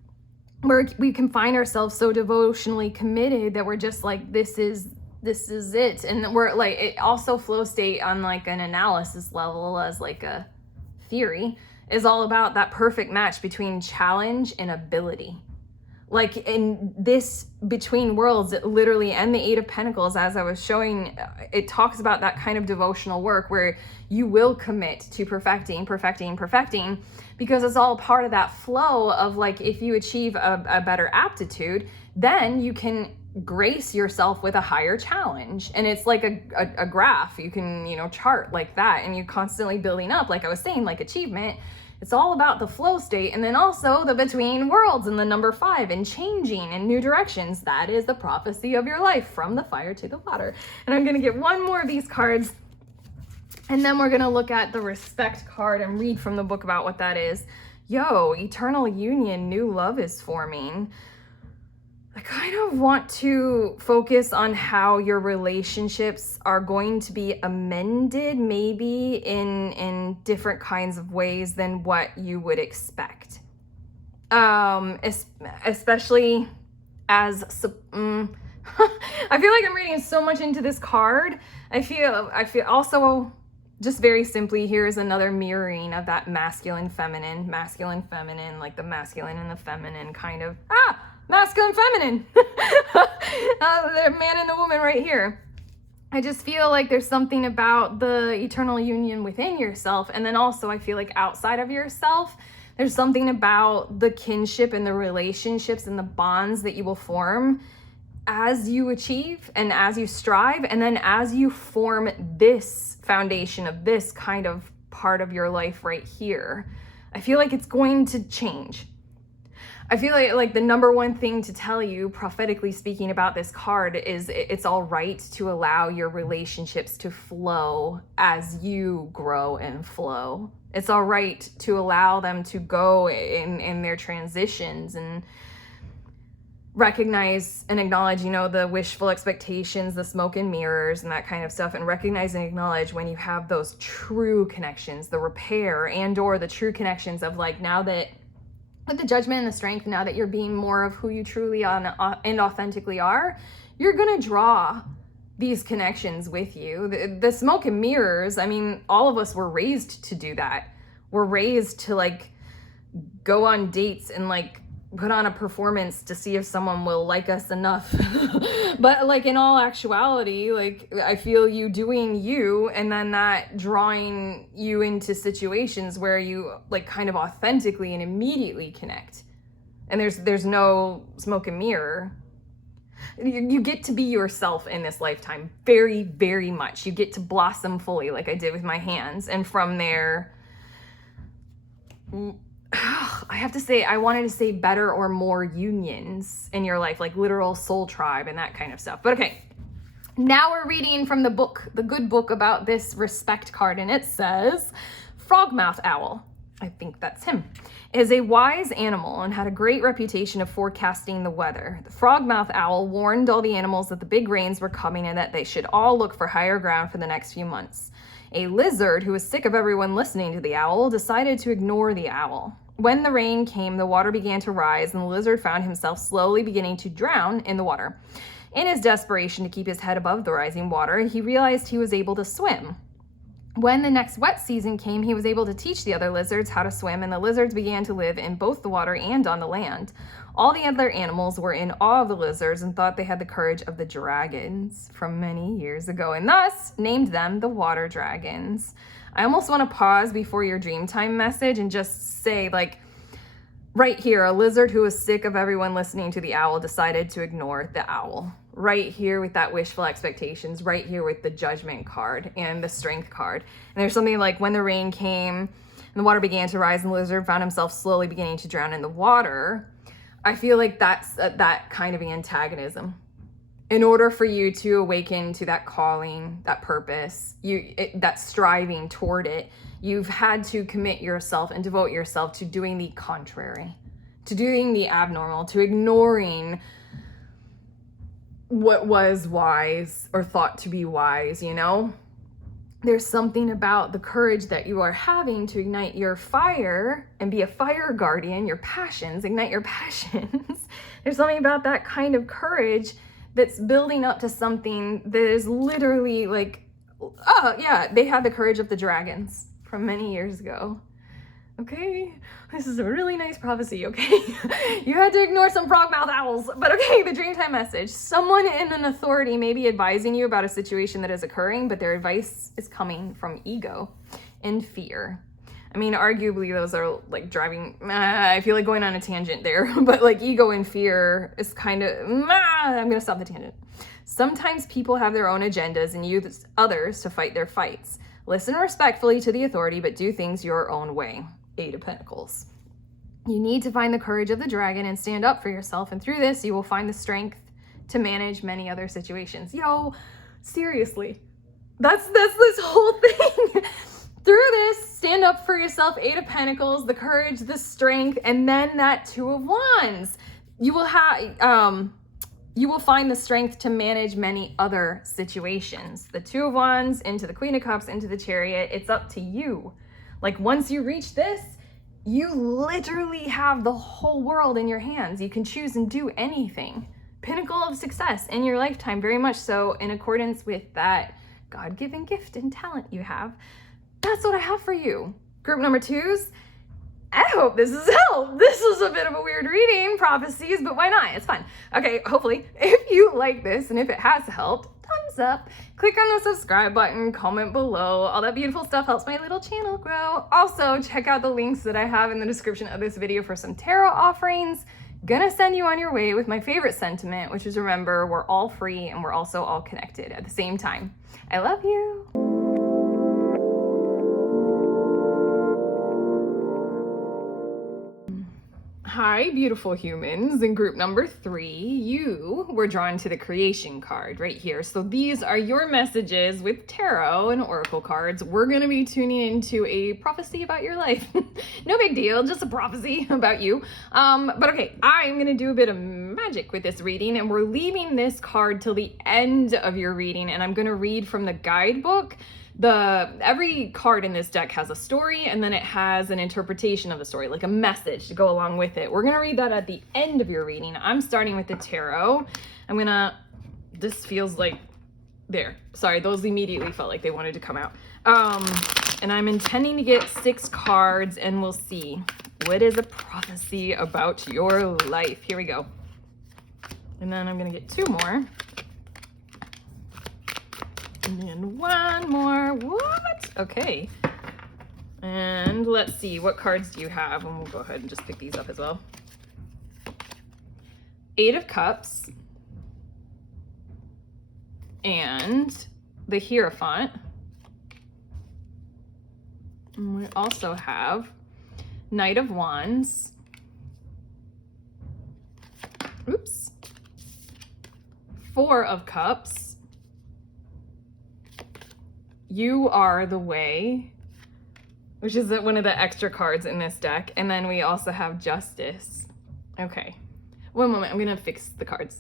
where we can find ourselves so devotionally committed that we're just like, this is it. And we're like, it also flow state on like an analysis level, as like a theory, is all about that perfect match between challenge and ability. Like in this between worlds, it literally, and the Eight of Pentacles, as I was showing, it talks about that kind of devotional work where you will commit to perfecting, because it's all part of that flow of like, if you achieve a better aptitude, then you can grace yourself with a higher challenge. And it's like a graph you can, you know, chart like that, and you're constantly building up, like I was saying, like achievement, It's all about the flow state, and then also the between worlds and the number 5 and changing in new directions. That is the prophecy of your life, from the fire to the water. And I'm going to get one more of these cards, and then we're going to look at the respect card and read from the book about what that is. Yo, eternal union, new love is forming. I kind of want to focus on how your relationships are going to be amended, maybe in different kinds of ways than what you would expect. Especially as I feel like I'm reading so much into this card. I feel also, just very simply, here's another mirroring of that masculine, feminine, like the masculine and the feminine kind of, masculine, feminine. The man and the woman right here. I just feel like there's something about the eternal union within yourself. And then also I feel like outside of yourself, there's something about the kinship and the relationships and the bonds that you will form as you achieve and as you strive. And then as you form this foundation of this kind of part of your life right here, I feel like it's going to change. I feel like the number one thing to tell you, prophetically speaking, about this card is it's all right to allow your relationships to flow as you grow and flow. It's all right to allow them to go in their transitions and recognize and acknowledge, the wishful expectations, the smoke and mirrors and that kind of stuff, and recognize and acknowledge when you have those true connections, the repair and or the true connections of like, now that with the judgment and the strength, now that you're being more of who you truly are and authentically are, you're going to draw these connections with you. The smoke and mirrors, I mean, all of us were raised to do that. We're raised to like go on dates and like put on a performance to see if someone will like us enough. But like in all actuality, like I feel you doing you, and then that drawing you into situations where you like kind of authentically and immediately connect. And there's no smoke and mirror. You get to be yourself in this lifetime very, very much. You get to blossom fully like I did with my hands. And from there, I have to say, I wanted to say better or more unions in your life, like literal soul tribe and that kind of stuff. But okay, now we're reading from the book, the good book about this respect card. And it says, Frogmouth Owl, I think that's him, is a wise animal and had a great reputation of forecasting the weather. The Frogmouth Owl warned all the animals that the big rains were coming and that they should all look for higher ground for the next few months. A lizard who was sick of everyone listening to the owl decided to ignore the owl. When the rain came, the water began to rise, and the lizard found himself slowly beginning to drown in the water. In his desperation to keep his head above the rising water, he realized he was able to swim. When the next wet season came, he was able to teach the other lizards how to swim, and the lizards began to live in both the water and on the land. All the other animals were in awe of the lizards and thought they had the courage of the dragons from many years ago, and thus named them the water dragons. I almost want to pause before your Dreamtime message and just say, like, right here, a lizard who was sick of everyone listening to the owl decided to ignore the owl. Right here with that wishful expectations, right here with the judgment card and the strength card. And there's something like, when the rain came and the water began to rise and the lizard found himself slowly beginning to drown in the water. I feel like that's that kind of antagonism. In order for you to awaken to that calling, that purpose, that striving toward it, you've had to commit yourself and devote yourself to doing the contrary, to doing the abnormal, to ignoring what was wise or thought to be wise, There's something about the courage that you are having to ignite your fire and be a fire guardian, your passions, ignite your passions. There's something about that kind of courage that's building up to something that is literally like, oh yeah, they had the courage of the dragons from many years ago. Okay, this is a really nice prophecy, okay? You had to ignore some frogmouth owls, but okay, the Dreamtime message. Someone in an authority may be advising you about a situation that is occurring, but their advice is coming from ego and fear. I mean, arguably those are like driving, I feel like going on a tangent there, but like ego and fear is kind of, I'm gonna stop the tangent. Sometimes people have their own agendas and use others to fight their fights. Listen respectfully to the authority, but do things your own way. Eight of Pentacles. You need to find the courage of the dragon and stand up for yourself. And through this, you will find the strength to manage many other situations. Yo, seriously, that's this whole thing. Through this, stand up for yourself, Eight of Pentacles, the courage, the strength, and then that Two of Wands. You will have, you will find the strength to manage many other situations. The Two of Wands into the Queen of Cups, into the Chariot. It's up to you. Like once you reach this, you literally have the whole world in your hands. You can choose and do anything. Pinnacle of success in your lifetime, very much so in accordance with that God-given gift and talent you have. That's what I have for you. Group number 2s, I hope this has helped. This was a bit of a weird reading, prophecies, but why not? It's fun. Okay, hopefully, if you like this and if it has helped, thumbs up, click on the subscribe button, comment below. All that beautiful stuff helps my little channel grow. Also, check out the links that I have in the description of this video for some tarot offerings. Gonna send you on your way with my favorite sentiment, which is remember, we're all free and we're also all connected at the same time. I love you. Hi, beautiful humans. In group number 3, you were drawn to the creation card right here. So these are your messages with tarot and oracle cards. We're going to be tuning into a prophecy about your life. No big deal, just a prophecy about you. But okay, I'm going to do a bit of magic with this reading, and we're leaving this card till the end of your reading, and I'm going to read from the guidebook. Every card in this deck has a story, and then it has an interpretation of the story, like a message to go along with it. We're gonna read that at the end of your reading. I'm starting with the tarot. This feels like, there. Sorry, those immediately felt like they wanted to come out. And I'm intending to get 6 cards, and we'll see what is a prophecy about your life. Here we go. And then I'm gonna get 2 more. And then 1 more. What? Okay. And let's see, what cards do you have? And we'll go ahead and just pick these up as well. 8 of Cups. And the Hierophant. And we also have Knight of Wands. Oops. 4 of Cups. You Are the Way, which is one of the extra cards in this deck. And then we also have Justice. Okay, one moment, I'm gonna fix the cards.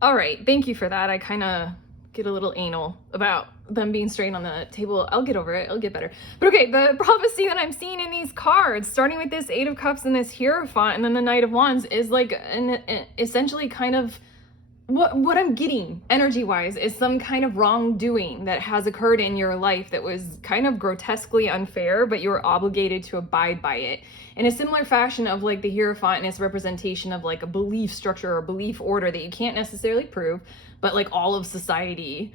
All right, thank you for that. I kind of get a little anal about them being straight on the table. I'll get over it, it'll get better. But okay, the prophecy that I'm seeing in these cards, starting with this 8 of Cups and this Hierophant and then the Knight of Wands, is like essentially kind of what I'm getting energy-wise is some kind of wrongdoing that has occurred in your life that was kind of grotesquely unfair, but you were obligated to abide by it. In a similar fashion of like the Hierophant and its representation of like a belief structure or belief order that you can't necessarily prove, but like all of society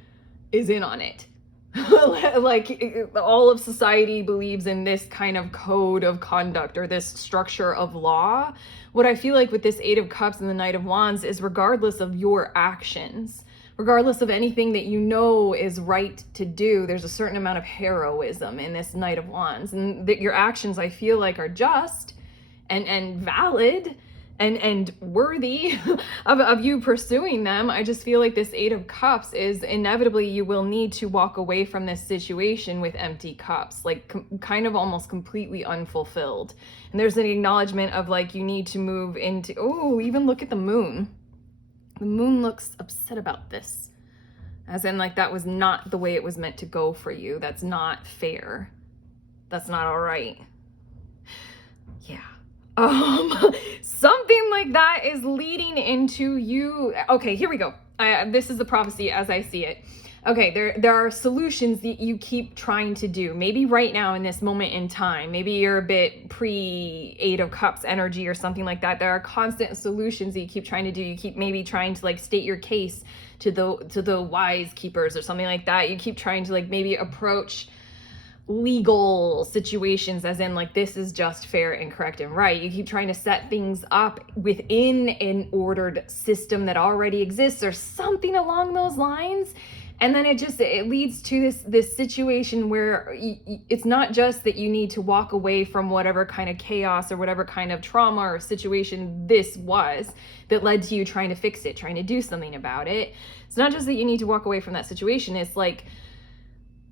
is in on it. Like all of society believes in this kind of code of conduct or this structure of law. What I feel like with this 8 of Cups and the Knight of Wands is regardless of your actions, regardless of anything that you know is right to do, there's a certain amount of heroism in this Knight of Wands, and that your actions I feel like are just and valid and worthy of you pursuing them. I just feel like this 8 of Cups is inevitably you will need to walk away from this situation with empty cups, like kind of almost completely unfulfilled. And there's an acknowledgement of like you need to move into, oh, even look at the moon. The moon looks upset about this. As in like that was not the way it was meant to go for you. That's not fair. That's not all right. Yeah. Something like that is leading into you. Okay, here we go. This is the prophecy as I see it. Okay, there are solutions that you keep trying to do. Maybe right now in this moment in time, maybe you're a bit pre 8 of Cups energy or something like that. There are constant solutions that you keep trying to do. You keep maybe trying to like state your case to the wise keepers or something like that. You keep trying to like maybe approach legal situations as in like this is just fair and correct and right. You keep trying to set things up within an ordered system that already exists or something along those lines. And then it leads to this situation where it's not just that you need to walk away from whatever kind of chaos or whatever kind of trauma or situation this was that led to you trying to fix it, trying to do something about it. It's not just that you need to walk away from that situation. It's like,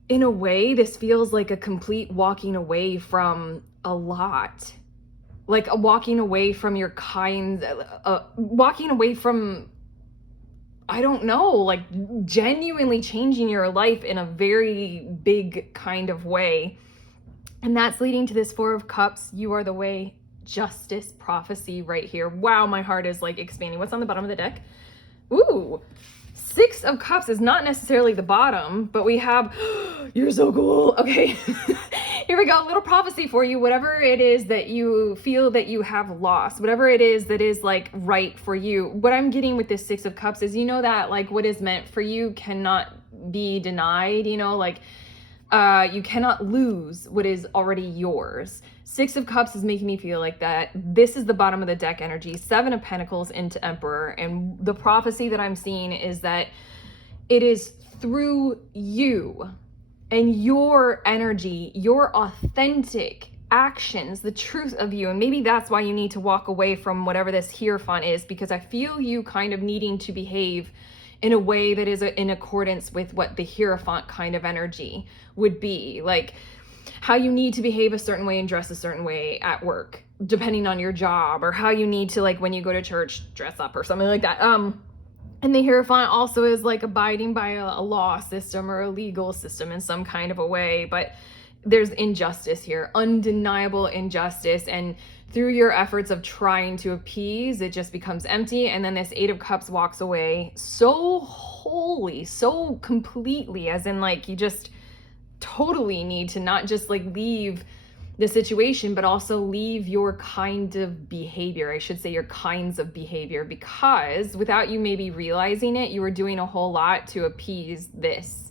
in a way, this feels like a complete walking away from a lot. Like a walking away from your walking away from, I don't know, like genuinely changing your life in a very big kind of way. And that's leading to this Four of Cups. You are the way, justice, prophecy right here. Wow, my heart is like expanding. What's on the bottom of the deck? Ooh, Six of Cups is not necessarily the bottom, but we have, you're so cool. Okay, here we go. A little prophecy for you. Whatever it is that you feel that you have lost, whatever it is that is like right for you. What I'm getting with this Six of Cups is, that like what is meant for you cannot be denied, like you cannot lose what is already yours. Six of Cups is making me feel like that. This is the bottom of the deck energy. Seven of Pentacles into Emperor. And the prophecy that I'm seeing is that it is through you and your energy, your authentic actions, the truth of you. And maybe that's why you need to walk away from whatever this Hierophant is, because I feel you kind of needing to behave in a way that is in accordance with what the Hierophant kind of energy would be. Like how you need to behave a certain way and dress a certain way at work, depending on your job, or how you need to, like when you go to church, dress up or something like that. And the Hierophant also is like abiding by a law system or a legal system in some kind of a way, but there's injustice here, undeniable injustice. And through your efforts of trying to appease, it just becomes empty. And then this Eight of Cups walks away so wholly, so completely, as in like you just totally need to not just like leave the situation, but also leave your kind of behavior. I should say your kinds of behavior, because without you maybe realizing it, you were doing a whole lot to appease this.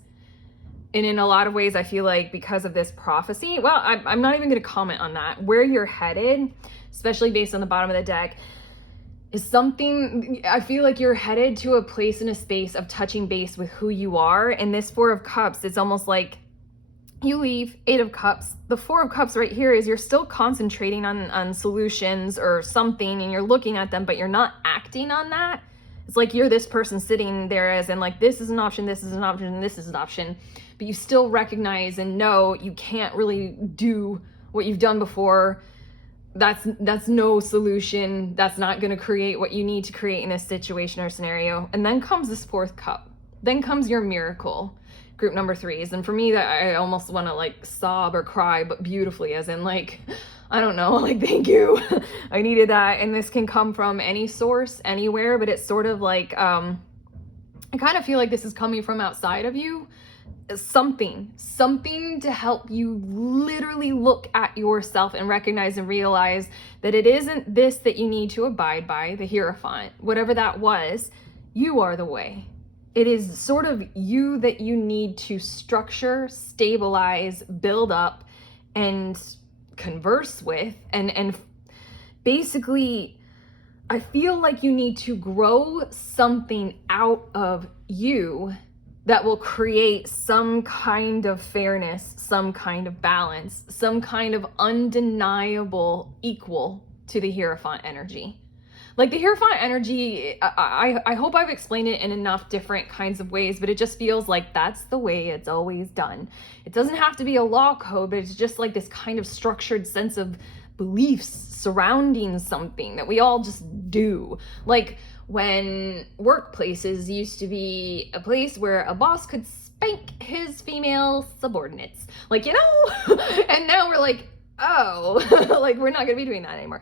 And in a lot of ways, I feel like because of this prophecy, well, I'm not even going to comment on that. Where you're headed, especially based on the bottom of the deck, is something, I feel like you're headed to a place in a space of touching base with who you are. And this Four of Cups, it's almost like you leave Eight of Cups. The Four of Cups right here is you're still concentrating on solutions or something, and you're looking at them, but you're not acting on that. It's like you're this person sitting there as in like, this is an option, this is an option, and this is an option, but you still recognize and know you can't really do what you've done before. That's no solution. That's not going to create what you need to create in this situation or scenario. And then comes this Fourth Cup. Then comes your miracle. Group number 3s. And for me, that I almost want to like sob or cry, but beautifully, as in like, I don't know, like, thank you. I needed that. And this can come from any source, anywhere, but it's sort of like, I kind of feel like this is coming from outside of you. Something to help you literally look at yourself and recognize and realize that it isn't this that you need to abide by, the Hierophant, whatever that was. You are the way. It is sort of you that you need to structure, stabilize, build up, and converse with. And basically, I feel like you need to grow something out of you that will create some kind of fairness, some kind of balance, some kind of undeniable equal to the Hierophant energy. Like the Hierophant energy, I hope I've explained it in enough different kinds of ways, but it just feels like that's the way it's always done. It doesn't have to be a law code, but it's just like this kind of structured sense of beliefs surrounding something that we all just do. Like when workplaces used to be a place where a boss could spank his female subordinates. Like, and now we're like, oh, like we're not gonna be doing that anymore.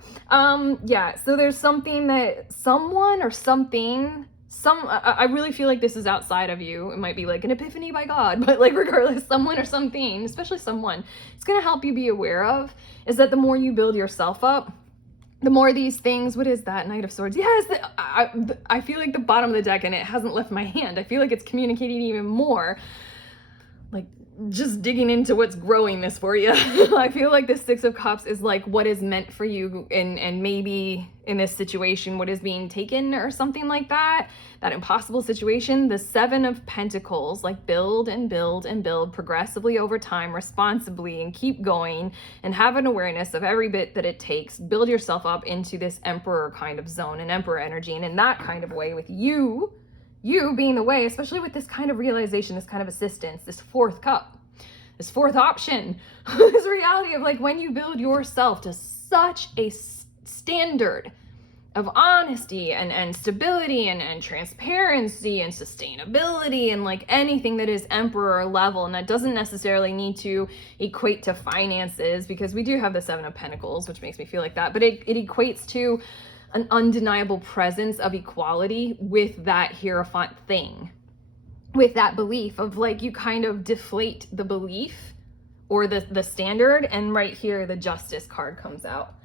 Yeah, so there's something that someone or something, I really feel like this is outside of you. It might be like an epiphany by God, but like regardless, someone or something, especially someone, it's gonna help you be aware of, is that the more you build yourself up, the more these things, what is that? Knight of Swords. Yes, I feel like the bottom of the deck, and it hasn't left my hand. I feel like it's communicating even more. Like just digging into what's growing this for you. I feel like the Six of Cups is like what is meant for you, and maybe in this situation what is being taken or something like that, that impossible situation. The Seven of Pentacles, like build and build and build progressively over time, responsibly, and keep going and have an awareness of every bit that it takes. Build yourself up into this Emperor kind of zone and Emperor energy, and in that kind of way with you being the way, especially with this kind of realization, this kind of assistance, this fourth cup, this fourth option, this reality of like when you build yourself to such a standard of honesty and stability and transparency and sustainability and like anything that is emperor level. And that doesn't necessarily need to equate to finances, because we do have the Seven of Pentacles, which makes me feel like that, but it equates to an undeniable presence of equality with that Hierophant thing, with that belief of like you kind of deflate the belief or the standard. And right here, the Justice card comes out.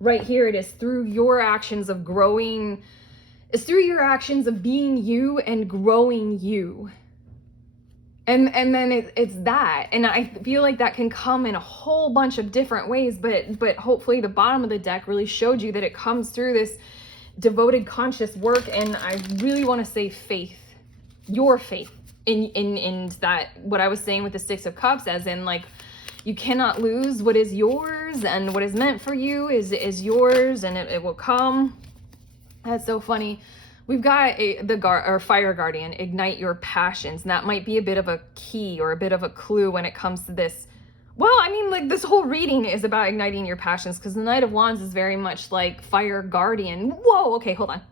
Right here, it is through your actions of growing, it's through your actions of being you and growing you. And then it's that. And I feel like that can come in a whole bunch of different ways, but hopefully the bottom of the deck really showed you that it comes through this devoted conscious work. And I really want to say faith, your faith in that, what I was saying with the Six of Cups, as in like, you cannot lose what is yours, and what is meant for you is yours, and it will come. That's so funny. We've got the Fire Guardian, ignite your passions. And that might be a bit of a key or a bit of a clue when it comes to this. Well, I mean, like this whole reading is about igniting your passions, because the Knight of Wands is very much like Fire Guardian. Whoa, okay, hold on.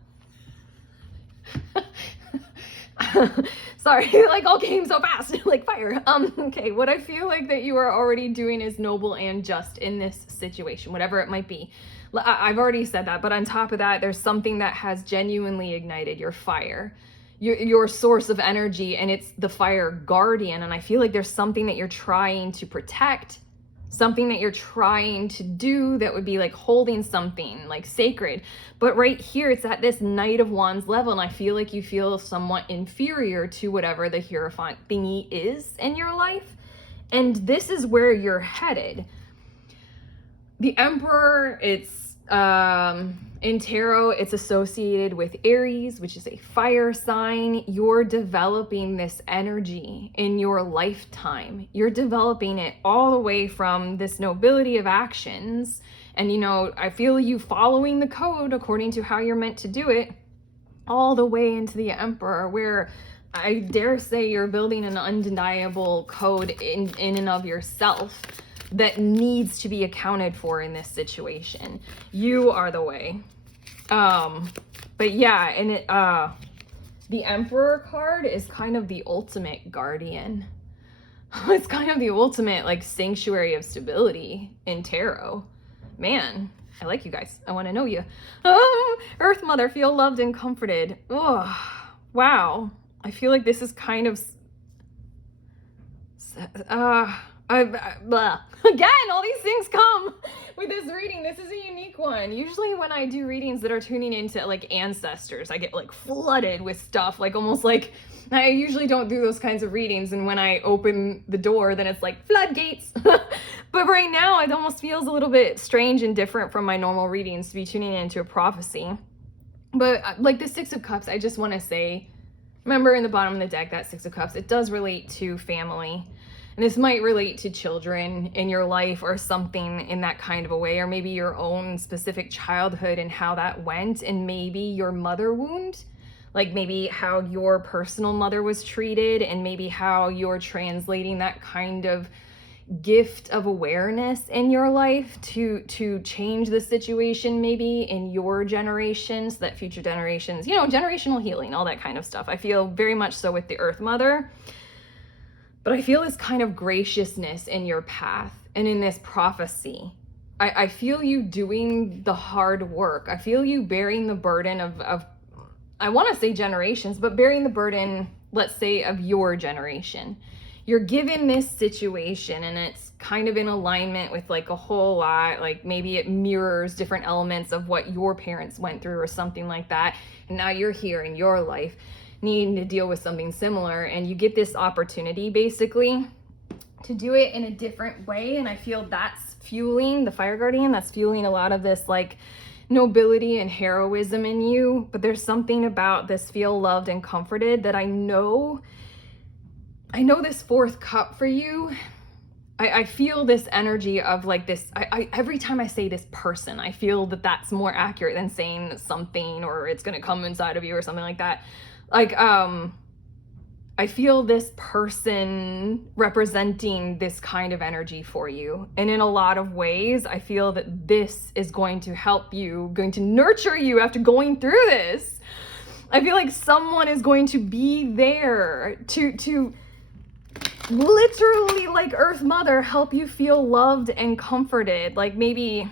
Sorry, like all came so fast, like fire. Okay, what I feel like that you are already doing is noble and just in this situation, whatever it might be. I've already said that, but on top of that, there's something that has genuinely ignited your fire, your source of energy, and it's the Fire Guardian. And I feel like there's something that you're trying to protect, something that you're trying to do that would be like holding something like sacred. But right here, it's at this Knight of Wands level, and I feel like you feel somewhat inferior to whatever the Hierophant thingy is in your life. And this is where you're headed. The Emperor, it's in tarot, it's associated with Aries, which is a fire sign. You're developing this energy in your lifetime. You're developing it all the way from this nobility of actions. And, you know, I feel you following the code according to how you're meant to do it, all the way into the Emperor, where I dare say you're building an undeniable code in and of yourself that needs to be accounted for in this situation. You are the way. But yeah, and the Emperor card is kind of the ultimate guardian. It's kind of the ultimate like sanctuary of stability in tarot. Man, I like you guys. I want to know you. Earth Mother, feel loved and comforted. Oh, wow. I feel like this is kind of again, all these things come with this reading. This is a unique one. Usually when I do readings that are tuning into like ancestors, I get like flooded with stuff, like almost like I usually don't do those kinds of readings. And when I open the door, then it's like floodgates. But right now it almost feels a little bit strange and different from my normal readings to be tuning into a prophecy. But like the Six of Cups, I just want to say, remember in the bottom of the deck, that Six of Cups, it does relate to family. And this might relate to children in your life or something in that kind of a way, or maybe your own specific childhood and how that went, and maybe your mother wound, like maybe how your personal mother was treated, and maybe how you're translating that kind of gift of awareness in your life to change the situation maybe in your generation, so that future generations, you know, generational healing, all that kind of stuff. I feel very much so with the Earth Mother. But I feel this kind of graciousness in your path and in this prophecy. I feel you doing the hard work. I feel you bearing the burden of I want to say generations, but bearing the burden, let's say, of your generation. You're given this situation and it's kind of in alignment with like a whole lot, like maybe it mirrors different elements of what your parents went through or something like that. And now you're here in your life needing to deal with something similar, and you get this opportunity basically to do it in a different way. And I feel that's fueling the fire guardian, that's fueling a lot of this like nobility and heroism in you. But there's something about this feel loved and comforted that I know this fourth cup for you. I feel this energy of like this, every time I say this person, I feel that that's more accurate than saying something or it's going to come inside of you or something like that. Like, I feel this person representing this kind of energy for you. And in a lot of ways, I feel that this is going to help you, going to nurture you after going through this. I feel like someone is going to be there to literally, like Earth Mother, help you feel loved and comforted. Like maybe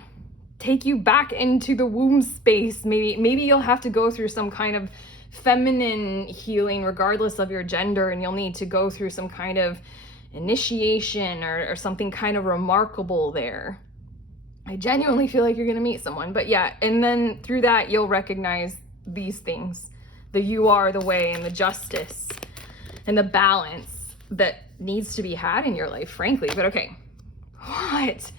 take you back into the womb space. Maybe you'll have to go through some kind of feminine healing regardless of your gender, and you'll need to go through some kind of initiation or something kind of remarkable there. I genuinely feel like you're gonna meet someone. But yeah, and then through that you'll recognize these things, the you are the way and the justice and the balance that needs to be had in your life, frankly. But okay, what?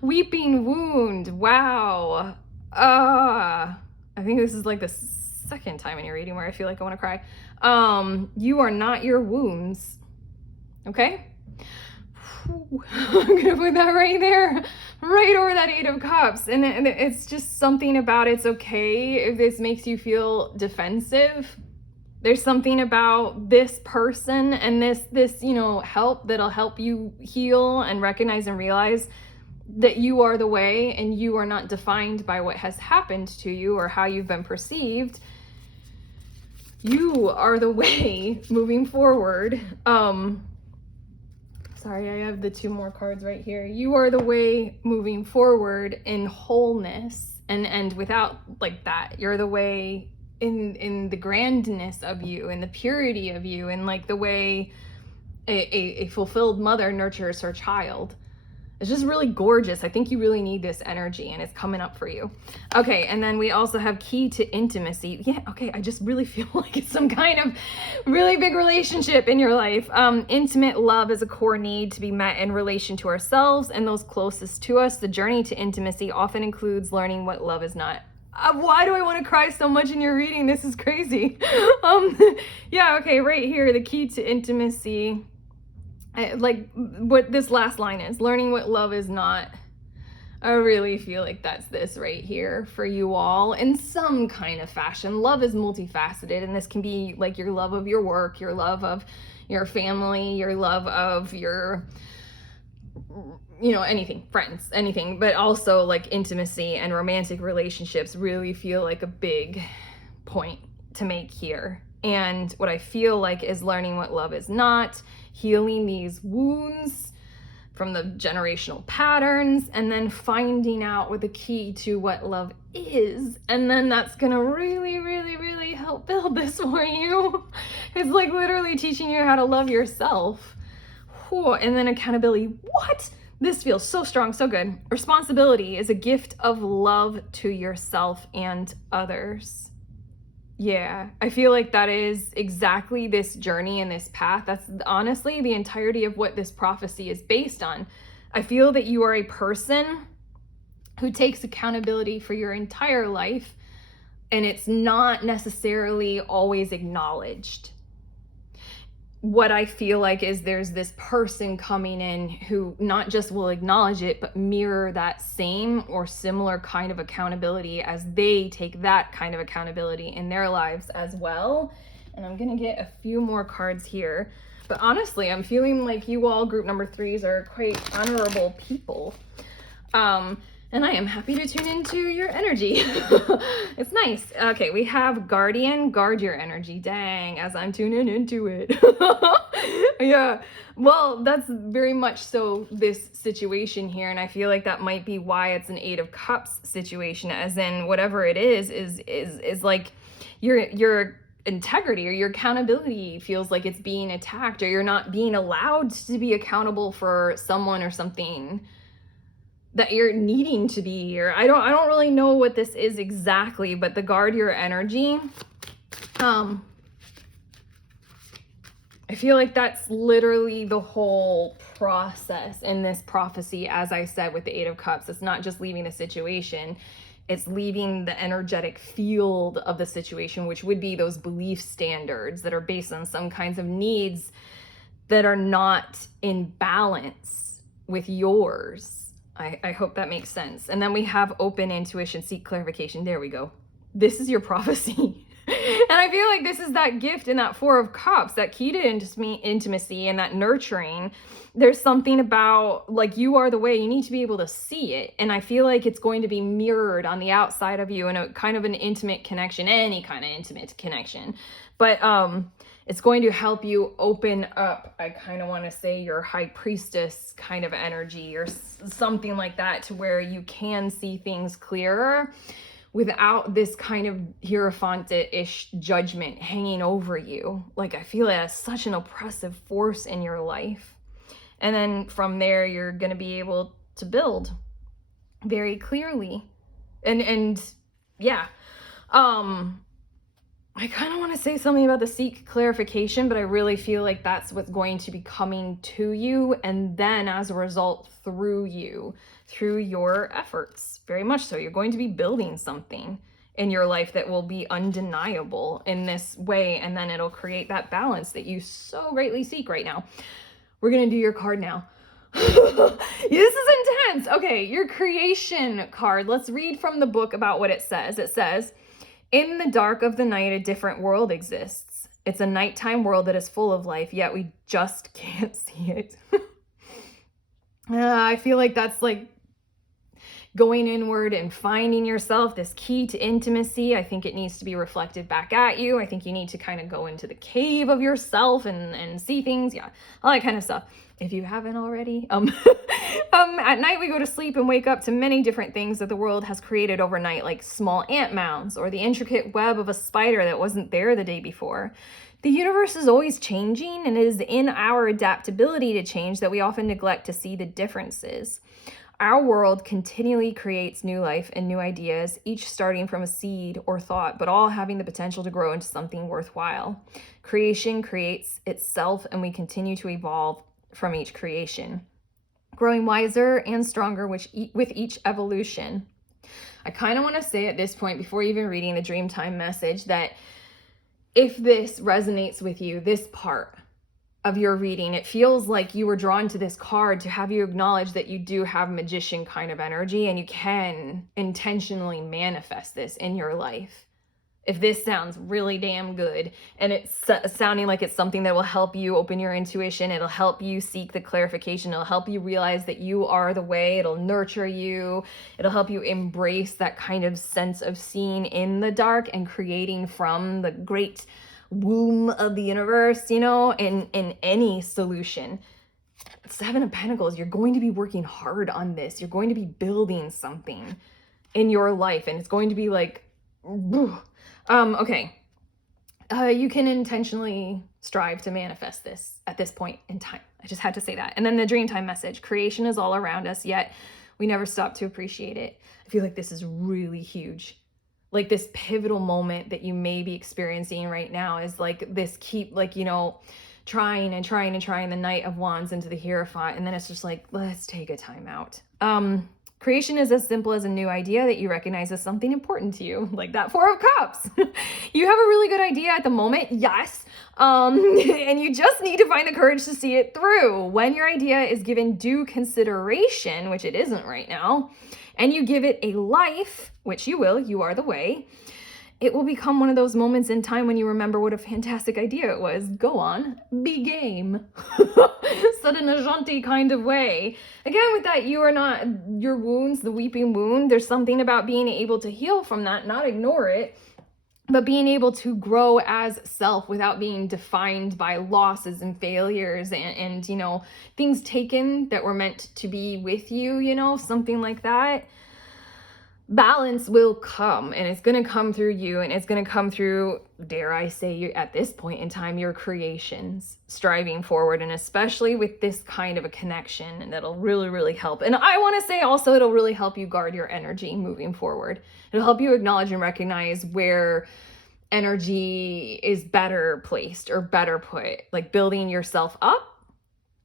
Weeping wound. Wow. I think this is like the second time in your reading where I feel like I want to cry. You are not your wounds. Okay? I'm gonna put that right there, right over that Eight of Cups. And it's just something about it's okay if this makes you feel defensive. There's something about this person and this, you know, help that'll help you heal and recognize and realize that you are the way and you are not defined by what has happened to you or how you've been perceived. You are the way moving forward. Sorry, I have the two more cards right here. You are the way moving forward in wholeness and without like that. You're the way in the grandness of you and the purity of you and like the way a fulfilled mother nurtures her child. It's just really gorgeous. I think you really need this energy and it's coming up for you. Okay, and then we also have key to intimacy. Yeah, okay, I just really feel like it's some kind of really big relationship in your life. Intimate love is a core need to be met in relation to ourselves and those closest to us. The journey to intimacy often includes learning what love is not. Why do I want to cry so much in your reading? This is crazy. Yeah, okay, right here, the key to intimacy. Like what this last line is, learning what love is not. I really feel like that's this right here for you all in some kind of fashion. Love is multifaceted, and this can be like your love of your work, your love of your family, your love of your, you know, anything, friends, anything, but also like intimacy and romantic relationships really feel like a big point to make here. And what I feel like is learning what love is not, healing these wounds from the generational patterns, and then finding out what the key to what love is. And then that's gonna really, really, really help build this for you. It's like literally teaching you how to love yourself. Whew. And then accountability. What? This feels so strong, so good. Responsibility is a gift of love to yourself and others. Yeah, I feel like that is exactly this journey and this path. That's honestly the entirety of what this prophecy is based on. I feel that you are a person who takes accountability for your entire life, and it's not necessarily always acknowledged. What I feel like is there's this person coming in who not just will acknowledge it, but mirror that same or similar kind of accountability as they take that kind of accountability in their lives as well. And I'm gonna get a few more cards here. But honestly, I'm feeling like you all, group number 3s, are quite honorable people. And I am happy to tune into your energy. It's nice. Okay, we have Guardian, guard your energy. Dang, as I'm tuning into it. Yeah, well, that's very much so this situation here. And I feel like that might be why it's an Eight of Cups situation, as in whatever it is like your integrity or your accountability feels like it's being attacked, or you're not being allowed to be accountable for someone or something that you're needing to be, or I don't really know what this is exactly, but the guard your energy. I feel like that's literally the whole process in this prophecy, as I said, with the Eight of Cups. It's not just leaving the situation, it's leaving the energetic field of the situation, which would be those belief standards that are based on some kinds of needs that are not in balance with yours. I hope that makes sense. And then we have open intuition, seek clarification. There we go. This is your prophecy. And I feel like this is that gift in that Four of Cups, that key to intimacy and that nurturing. There's something about, like, you are the way, you need to be able to see it. And I feel like it's going to be mirrored on the outside of you in a kind of an intimate connection, any kind of intimate connection. But it's going to help you open up, I kind of want to say, your high priestess kind of energy or something like that, to where you can see things clearer without this kind of Hierophant-ish judgment hanging over you. Like, I feel it as such an oppressive force in your life. And then from there, you're going to be able to build very clearly. And yeah, I kind of want to say something about the seek clarification, but I really feel like that's what's going to be coming to you, and then as a result through you, through your efforts. Very much so. You're going to be building something in your life that will be undeniable in this way, and then it'll create that balance that you so greatly seek right now. We're going to do your card now. This is intense. Okay, your creation card. Let's read from the book about what it says. It says, in the dark of the night, a different world exists. It's a nighttime world that is full of life, yet we just can't see it. I feel like that's like going inward and finding yourself, this key to intimacy. I think it needs to be reflected back at you. I think you need to kind of go into the cave of yourself and see things. Yeah, all that kind of stuff. If you haven't already. At night we go to sleep and wake up to many different things that the world has created overnight, like small ant mounds or the intricate web of a spider that wasn't there the day before. The universe is always changing, and it is in our adaptability to change that we often neglect to see the differences. Our world continually creates new life and new ideas, each starting from a seed or thought, but all having the potential to grow into something worthwhile. Creation creates itself, and we continue to evolve from each creation, growing wiser and stronger with each evolution. I kind of want to say at this point, before even reading the Dreamtime message, that if this resonates with you, this part of your reading, it feels like you were drawn to this card to have you acknowledge that you do have magician kind of energy, and you can intentionally manifest this in your life. If this sounds really damn good, and it's sounding like it's something that will help you open your intuition, it'll help you seek the clarification, it'll help you realize that you are the way, it'll nurture you, it'll help you embrace that kind of sense of seeing in the dark and creating from the great womb of the universe, you know, in any solution. Seven of Pentacles, you're going to be working hard on this. You're going to be building something in your life, and it's going to be like, okay. You can intentionally strive to manifest this at this point in time. I just had to say that. And then the Dreamtime message, creation is all around us, yet we never stop to appreciate it. I feel like this is really huge. Like this pivotal moment that you may be experiencing right now is like this trying the Knight of Wands into the Hierophant. And then it's just like, let's take a time out. Creation is as simple as a new idea that you recognize as something important to you, like that Four of Cups. You have a really good idea at the moment, yes, and you just need to find the courage to see it through. When your idea is given due consideration, which it isn't right now, and you give it a life, which you will, you are the way, it will become one of those moments in time when you remember what a fantastic idea it was. Go on, be game. Said in a jaunty kind of way. Again, with that, you are not, your wounds, the weeping wound, there's something about being able to heal from that, not ignore it, but being able to grow as self without being defined by losses and failures and you know, things taken that were meant to be with you, you know, something like that. Balance will come, and it's going to come through you, and it's going to come through, dare I say, at this point in time, your creations striving forward, and especially with this kind of a connection, and that'll really, really help. And I want to say also, it'll really help you guard your energy moving forward. It'll help you acknowledge and recognize where energy is better placed or better put, like building yourself up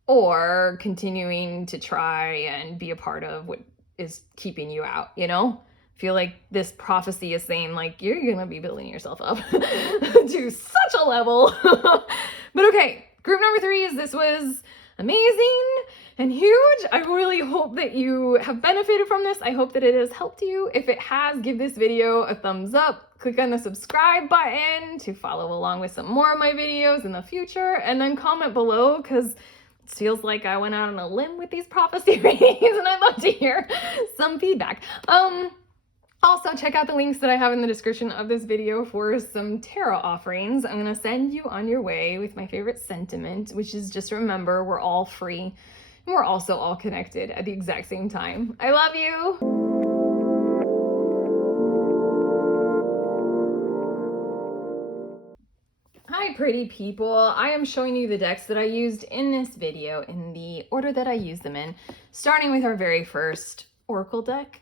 or continuing to try and be a part of what is keeping you out, you know? I feel like this prophecy is saying like you're gonna be building yourself up to such a level. But okay, group number 3 is this was amazing and huge. I really hope that you have benefited from this. I hope that it has helped you. If it has, give this video a thumbs up. Click on the subscribe button to follow along with some more of my videos in the future, and then comment below, because it feels like I went out on a limb with these prophecy readings and I'd love to hear some feedback. Also, check out the links that I have in the description of this video for some tarot offerings. I'm going to send you on your way with my favorite sentiment, which is just remember we're all free and we're also all connected at the exact same time. I love you. Hi pretty people, I am showing you the decks that I used in this video in the order that I used them in, starting with our very first Oracle deck.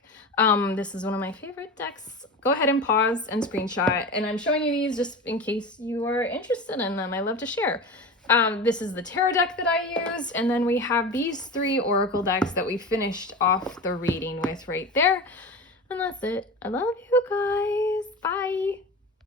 This is one of my favorite decks. Go ahead and pause and screenshot, and I'm showing you these just in case you are interested in them. I love to share. This is the tarot deck that I used, and then we have these 3 Oracle decks that we finished off the reading with right there. And that's it. I love you guys. Bye.